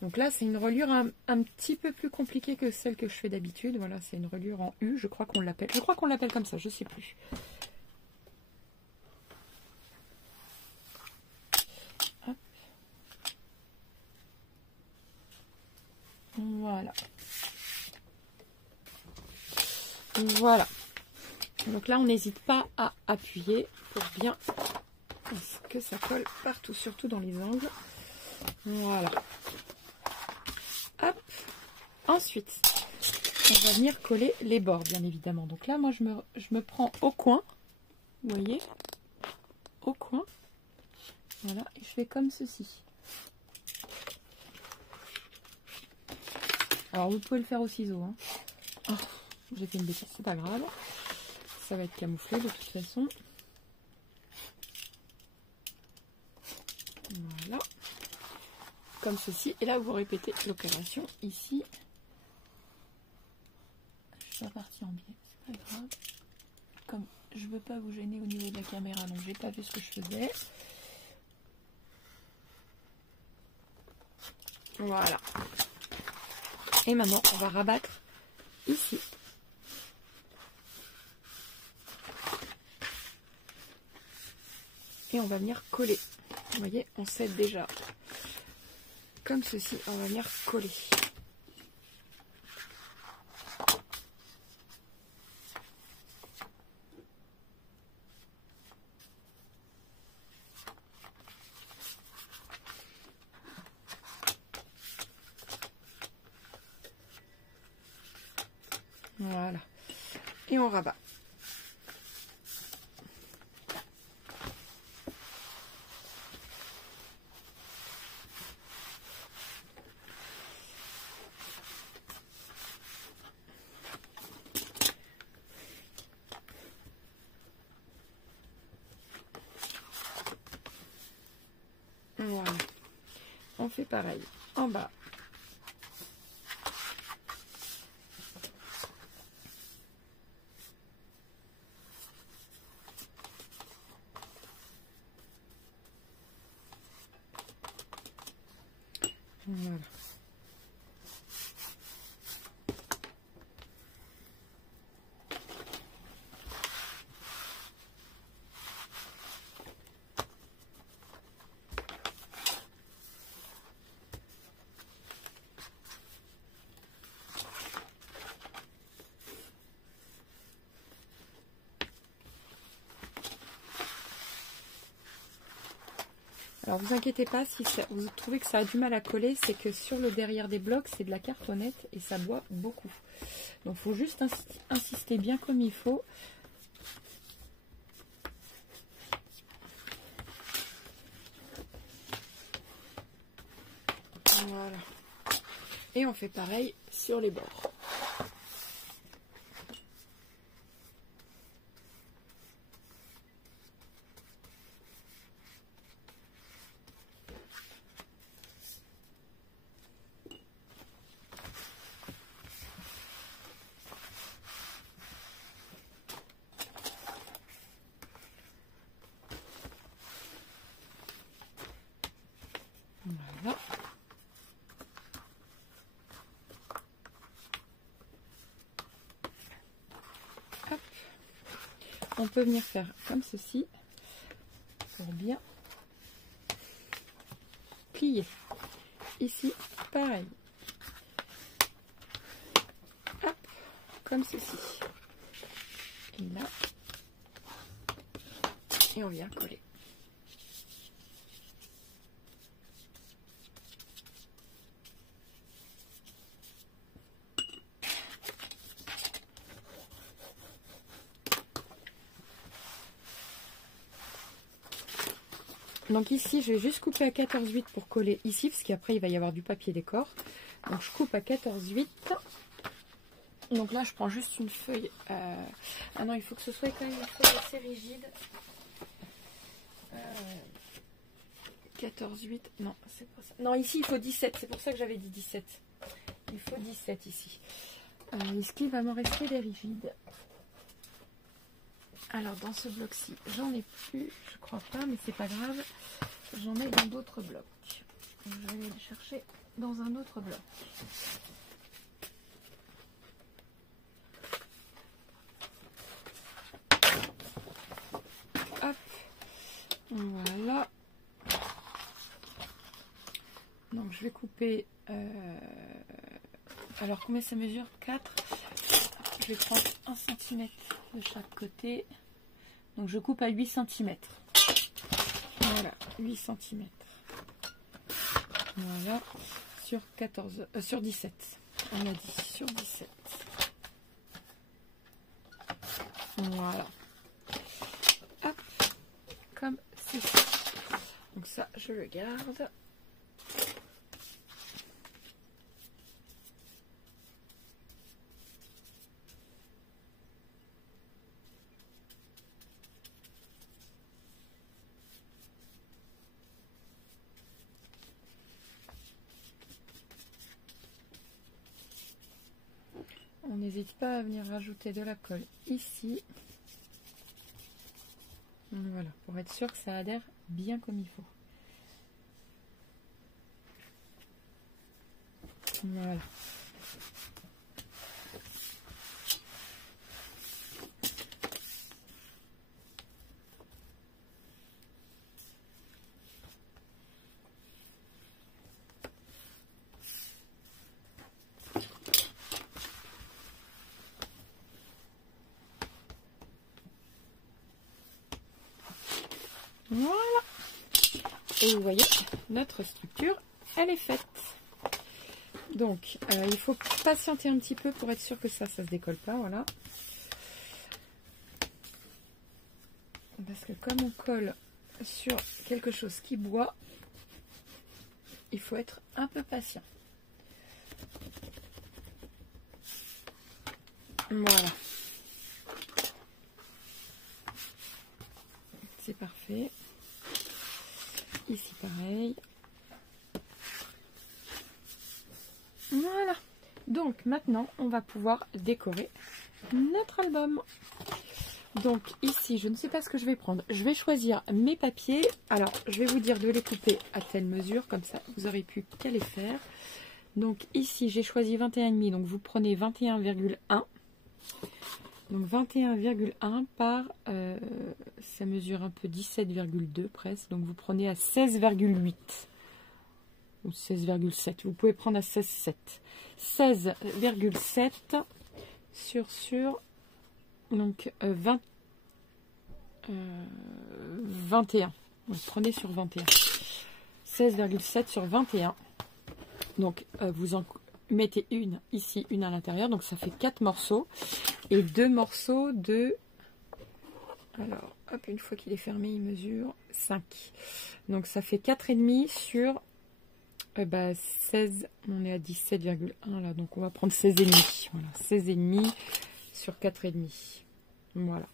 Donc là, c'est une reliure un petit peu plus compliquée que celle que je fais d'habitude. Voilà, c'est une reliure en U, je crois qu'on l'appelle. Je crois qu'on l'appelle comme ça, je sais plus. Hop. Voilà. Voilà. Donc là, on n'hésite pas à appuyer pour bien que ça colle partout, surtout dans les angles. Voilà. Hop. Ensuite, on va venir coller les bords, bien évidemment. Donc là, moi, je me prends au coin. Vous voyez? Au coin. Voilà. Et je fais comme ceci. Alors, vous pouvez le faire au ciseau. Hein. Oh, j'ai fait une bêtise, c'est pas grave. Ça va être camouflé de toute façon. Voilà. Comme ceci. Et là, vous répétez l'opération ici. Je suis pas partie en biais, c'est pas grave. Comme je veux pas vous gêner au niveau de la caméra, donc j'ai pas vu ce que je faisais. Voilà. Et maintenant, on va rabattre ici. Et on va venir coller. Vous voyez, on s'aide déjà. Comme ceci, on va venir coller. Voilà. Et on rabat. Voilà. On fait pareil en bas. Voilà. Alors vous inquiétez pas si vous trouvez que ça a du mal à coller, c'est que sur le derrière des blocs c'est de la cartonnette et ça boit beaucoup. Donc il faut juste insister bien comme il faut. Voilà. Et on fait pareil sur les bords. Voilà. Hop. On peut venir faire comme ceci pour bien plier. Ici, pareil. Hop, comme ceci. Et là, et on vient coller. Donc ici, je vais juste couper à 14,8 pour coller ici, parce qu'après, il va y avoir du papier décor. Donc je coupe à 14,8. Donc là, je prends juste une feuille. Ah non, il faut que ce soit quand même une feuille assez rigide. 14,8. Non, c'est pas ça. Non, ici, il faut 17. C'est pour ça que j'avais dit 17. Il faut 17 ici. Est-ce qu'il va m'en rester des rigides? Alors, dans ce bloc-ci, j'en ai plus. Je crois pas, mais c'est pas grave. J'en ai dans d'autres blocs. Donc, je vais aller les chercher dans un autre bloc. Hop, voilà. Donc je vais couper, alors combien ça mesure? 4. Je vais prendre 1 cm de chaque côté. Donc je coupe à 8 cm. Voilà, 8 cm. Voilà, sur 14, sur 17. On a dit sur 17. Voilà. Hop, comme ceci. Donc ça, je le garde. On n'hésite pas à venir rajouter de la colle ici. Voilà, pour être sûr que ça adhère bien comme il faut. Voilà. Voilà. Et vous voyez, notre structure, elle est faite. Donc, il faut patienter un petit peu pour être sûr que ça se décolle pas, voilà. Parce que comme on colle sur quelque chose qui boit, il faut être un peu patient. Voilà. C'est parfait. Ici pareil. Voilà. Donc maintenant, on va pouvoir décorer notre album. Donc ici, je ne sais pas ce que je vais prendre. Je vais choisir mes papiers. Alors, je vais vous dire de les couper à telle mesure. Comme ça, vous aurez pu qu'à les faire. Donc ici, j'ai choisi 21,5. Donc vous prenez 21,1. Donc 21,1 par, ça mesure un peu 17,2 presque. Donc vous prenez à 16,8 ou 16,7. Vous pouvez prendre à 16,7. 16,7 sur donc 21. Donc prenez sur 21. 16,7 sur 21. Donc vous en mettez une ici, une à l'intérieur. Donc ça fait 4 morceaux. Et 2 morceaux de... Alors, hop, une fois qu'il est fermé, il mesure 5. Donc ça fait 4,5 sur 16. On est à 17,1 là. Donc on va prendre 16,5. Voilà, 16,5 sur 4,5. Voilà.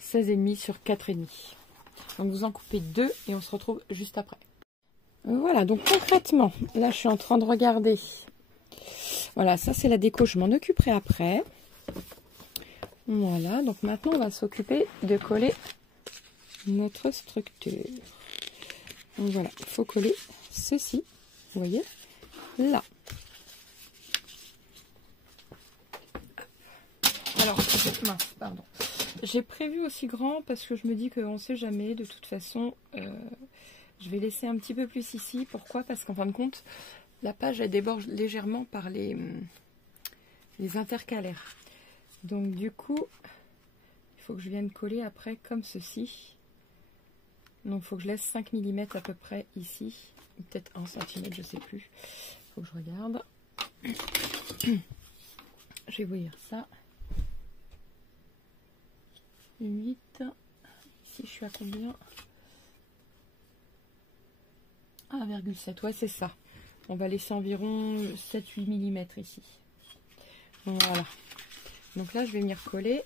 16,5 sur 4,5. Donc vous en coupez 2 et on se retrouve juste après. Voilà, donc concrètement, là je suis en train de regarder. Voilà, ça c'est la déco, je m'en occuperai après. Voilà, donc maintenant on va s'occuper de coller notre structure. Donc voilà, il faut coller ceci, vous voyez, là. Alors, mince, pardon. J'ai prévu aussi grand parce que je me dis qu'on ne sait jamais, de toute façon, je vais laisser un petit peu plus ici. Pourquoi? Parce qu'en fin de compte, la page elle déborde légèrement par les intercalaires. Donc du coup, il faut que je vienne coller après comme ceci. Donc il faut que je laisse 5 mm à peu près ici. Peut-être 1 cm, je ne sais plus. Il faut que je regarde. Je vais vous dire ça. 8. Ici je suis à combien? 1,7. Ouais, c'est ça. On va laisser environ 7-8 mm ici. Voilà. Donc là, je vais venir coller.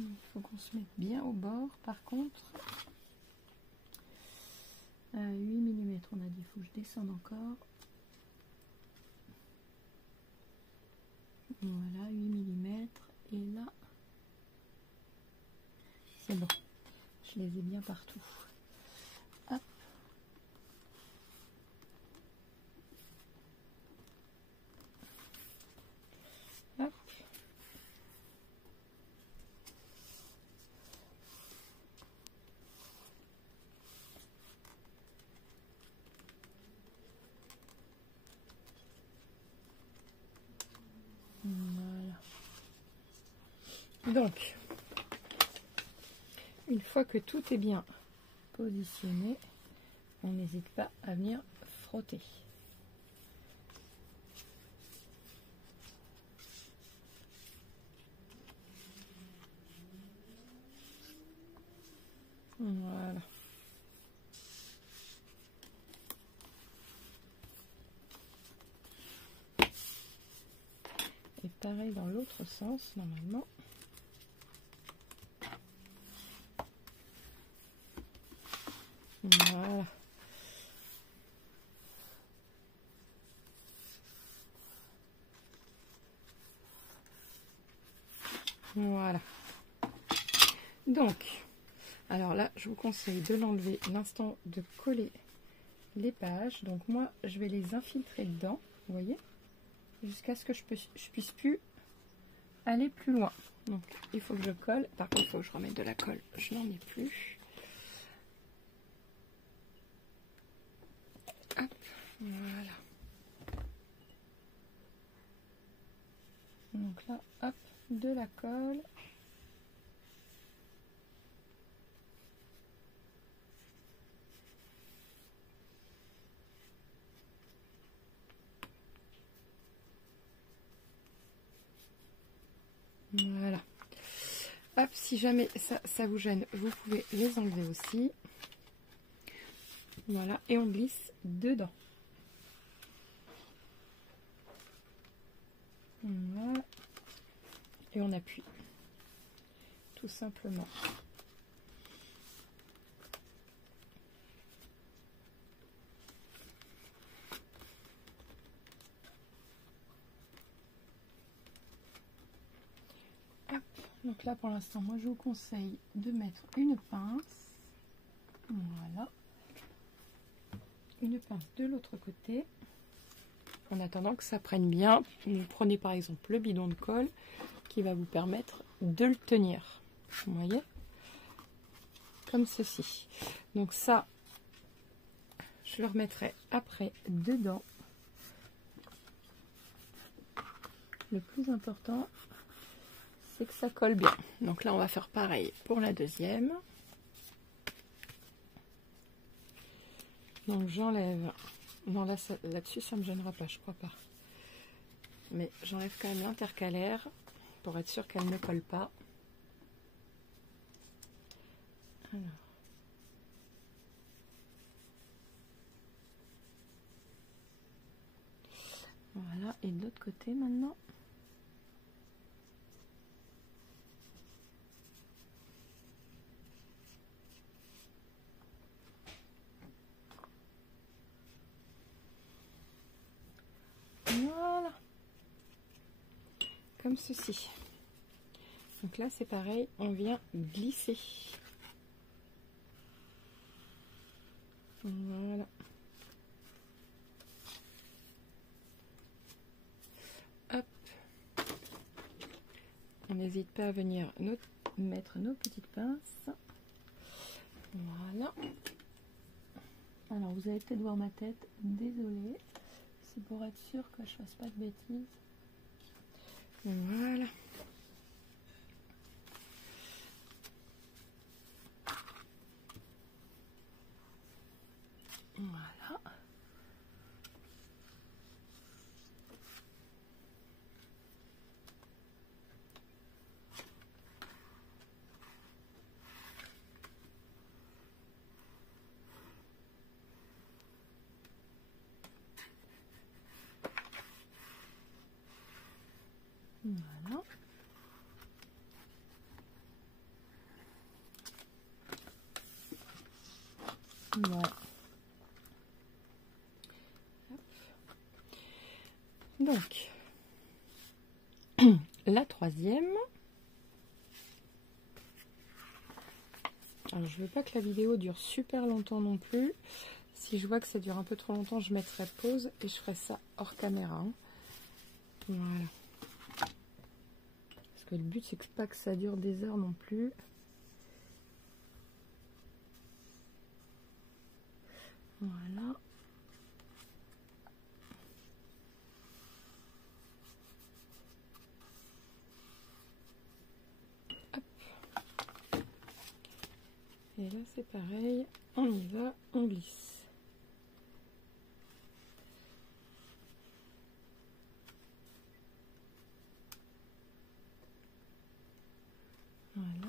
Il faut qu'on se mette bien au bord. Par contre, 8 mm, on a dit, il faut que je descende encore. Voilà, 8 mm. Et là, c'est bon. Je les ai bien partout. Hop. Hop. Voilà. Donc, une fois que tout est bien positionné, on n'hésite pas à venir frotter. Voilà. Et pareil dans l'autre sens, normalement. Voilà. Voilà. Donc, alors là, je vous conseille de l'enlever l'instant de coller les pages. Donc moi, je vais les infiltrer dedans, vous voyez, jusqu'à ce que je puisse plus aller plus loin. Donc, il faut que je colle. Par contre, il faut que je remette de la colle. Je n'en ai plus. Hop, voilà. Donc là, hop, de la colle. Voilà. Hop, si jamais ça vous gêne, vous pouvez les enlever aussi. Voilà, et on glisse dedans. Voilà. Et on appuie. Tout simplement. Hop. Donc là, pour l'instant, moi, je vous conseille de mettre une pince. Voilà. Une pince de l'autre côté. En attendant que ça prenne bien, vous prenez par exemple le bidon de colle qui va vous permettre de le tenir. Vous voyez? Comme ceci. Donc ça, je le remettrai après dedans. Le plus important, c'est que ça colle bien. Donc là, on va faire pareil pour la deuxième. Donc j'enlève. Non, là-dessus, ça ne me gênera pas, je crois pas. Mais j'enlève quand même l'intercalaire pour être sûr qu'elle ne colle pas. Alors. Voilà, et de l'autre côté maintenant. Voilà. Comme ceci. Donc là, c'est pareil, on vient glisser. Voilà. Hop. On n'hésite pas à venir mettre nos petites pinces. Voilà. Alors, vous allez peut-être voir ma tête. Désolée. C'est pour être sûr que je fasse pas de bêtises. Voilà. Voilà. Voilà. Voilà. Donc, la troisième. Alors, je veux pas que la vidéo dure super longtemps non plus. Si je vois que ça dure un peu trop longtemps, je mettrai pause et je ferai ça hors caméra. Hein. Voilà. Parce que le but, c'est pas que ça dure des heures non plus. Voilà. Hop. Et là, c'est pareil. On y va, on glisse. Voilà.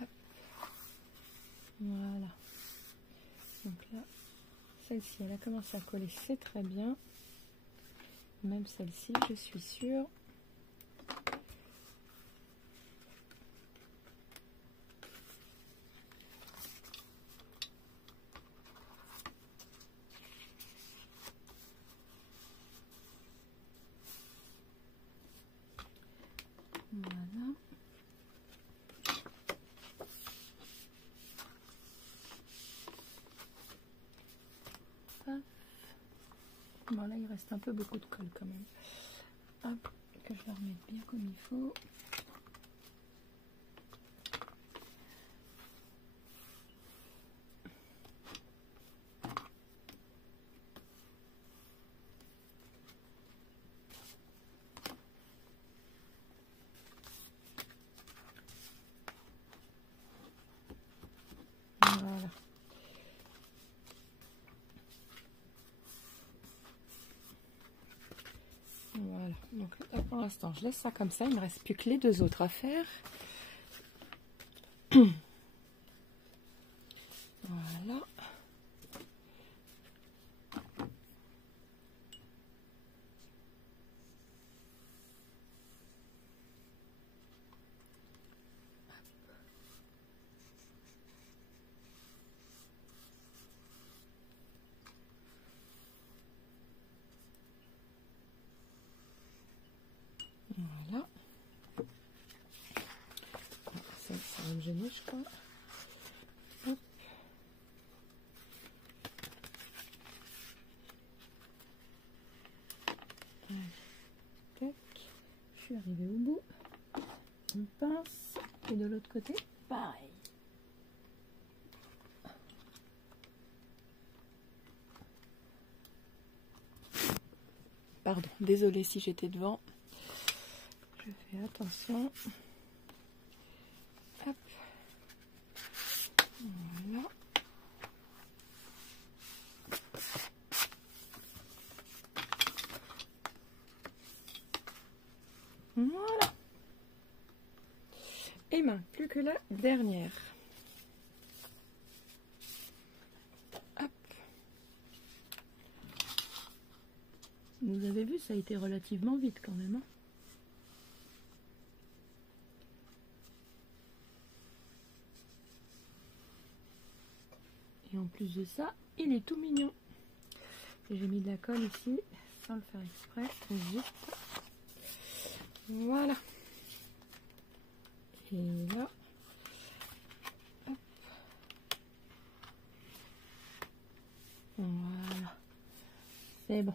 Hop. Voilà. Donc là, celle-ci, elle a commencé à coller, c'est très bien. Même celle-ci, je suis sûre. Voilà. Hop. Bon là il reste un peu beaucoup de colle quand même. Hop, que je la remette bien comme il faut. Voilà. Voilà, donc là pour l'instant je laisse ça comme ça, il ne me reste plus que les deux autres à faire. Voilà. Voilà. Ça va me gêner, je crois. Hop. Allez. Tac. Je suis arrivée au bout. Une pince. Et de l'autre côté, pareil. Pardon, désolée si j'étais devant. Je fais attention. Hop. Voilà. Voilà. Et ben, plus que la dernière. Hop. Vous avez vu, ça a été relativement vite quand même. Hein. Et en plus de ça, il est tout mignon. J'ai mis de la colle ici, sans le faire exprès, juste. Voilà. Et là, hop. Voilà. C'est bon.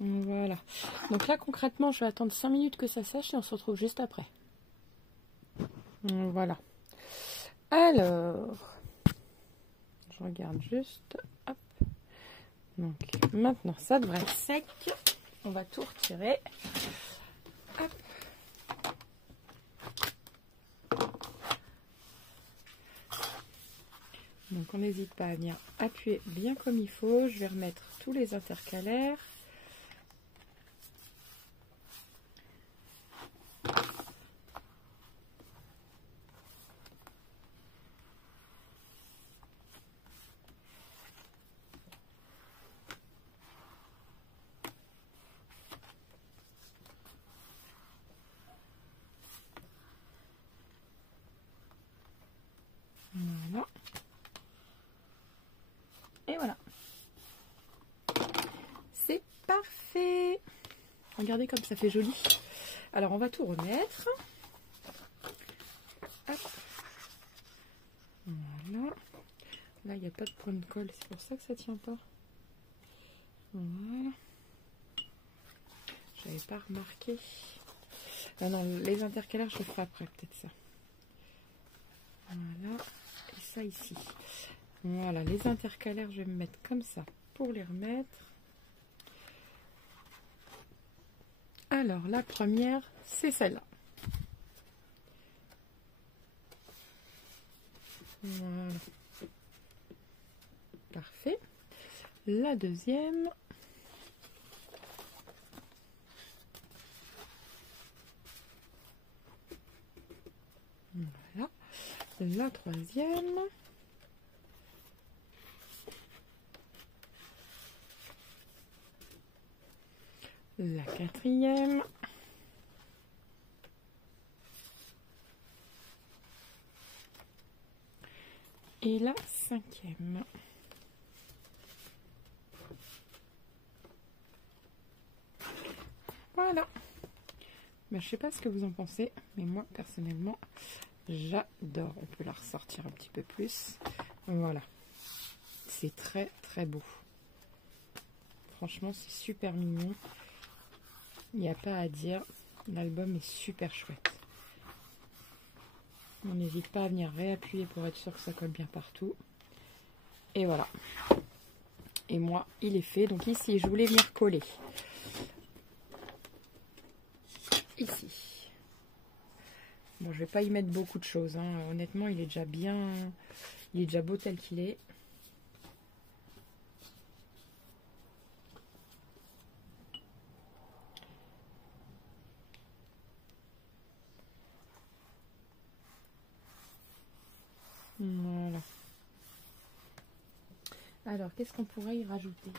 Voilà. Donc là, concrètement, je vais attendre 5 minutes que ça sèche et on se retrouve juste après. Voilà. Alors, je regarde juste. Hop. Donc, maintenant, ça devrait être sec. On va tout retirer. Hop. Donc on n'hésite pas à venir appuyer bien comme il faut. Je vais remettre tous les intercalaires. Voilà. Et voilà. C'est parfait. Regardez comme ça fait joli. Alors on va tout remettre. Hop. Voilà. Là il n'y a pas de point de colle, c'est pour ça que ça tient pas. Voilà. J'avais pas remarqué. Ah non, les intercalaires je le ferai après peut-être ça. Voilà. Et ça ici. Voilà, les intercalaires je vais me mettre comme ça pour les remettre. Alors la première c'est celle-là. Voilà. Parfait. La deuxième. Voilà. La troisième. La quatrième. Et la cinquième. Voilà. Ben, je sais pas ce que vous en pensez, mais moi personnellement j'adore. On peut la ressortir un petit peu plus. Voilà. C'est très très beau. Franchement c'est super mignon. Il n'y a pas à dire. L'album est super chouette. On n'hésite pas à venir réappuyer pour être sûr que ça colle bien partout. Et voilà. Et moi il est fait. Donc ici je voulais venir coller. Ici. Bon, je vais pas y mettre beaucoup de choses, hein. Honnêtement, il est déjà bien, il est déjà beau tel qu'il est. Voilà. Alors, qu'est-ce qu'on pourrait y rajouter?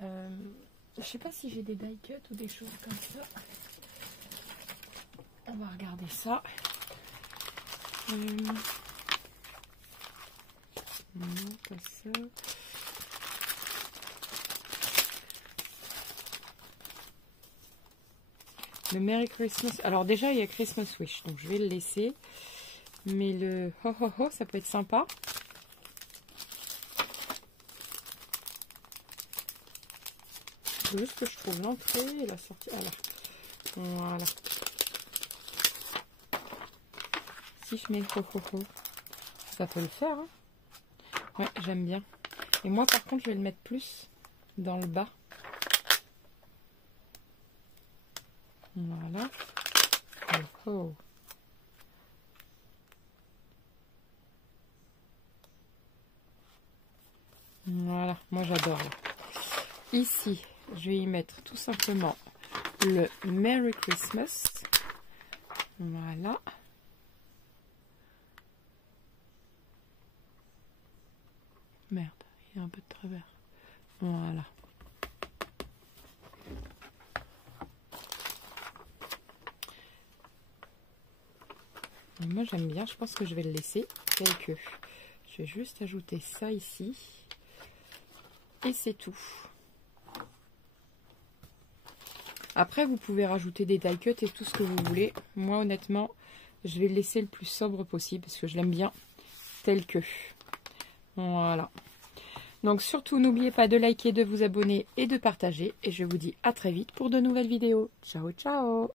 Je sais pas si j'ai des die cuts ou des choses comme ça. On va regarder ça. Non, pas ça. Le Merry Christmas. Alors déjà, il y a Christmas Wish, donc je vais le laisser. Mais le ho ho ho, ça peut être sympa. Juste que je trouve l'entrée et la sortie. Voilà. Si je mets ho ho ho, ça peut le faire. Hein. Ouais, j'aime bien. Et moi, par contre, je vais le mettre plus dans le bas. Voilà. Oh, oh. Voilà, moi j'adore. Ici, je vais y mettre tout simplement le Merry Christmas. Voilà. Merde, il y a un peu de travers. Voilà. Et moi j'aime bien, je pense que je vais le laisser tel que. Je vais juste ajouter ça ici. Et c'est tout. Après, vous pouvez rajouter des die cuts et tout ce que vous voulez. Moi, honnêtement, je vais le laisser le plus sobre possible parce que je l'aime bien tel que. Voilà. Donc, surtout, n'oubliez pas de liker, de vous abonner et de partager. Et je vous dis à très vite pour de nouvelles vidéos. Ciao, ciao!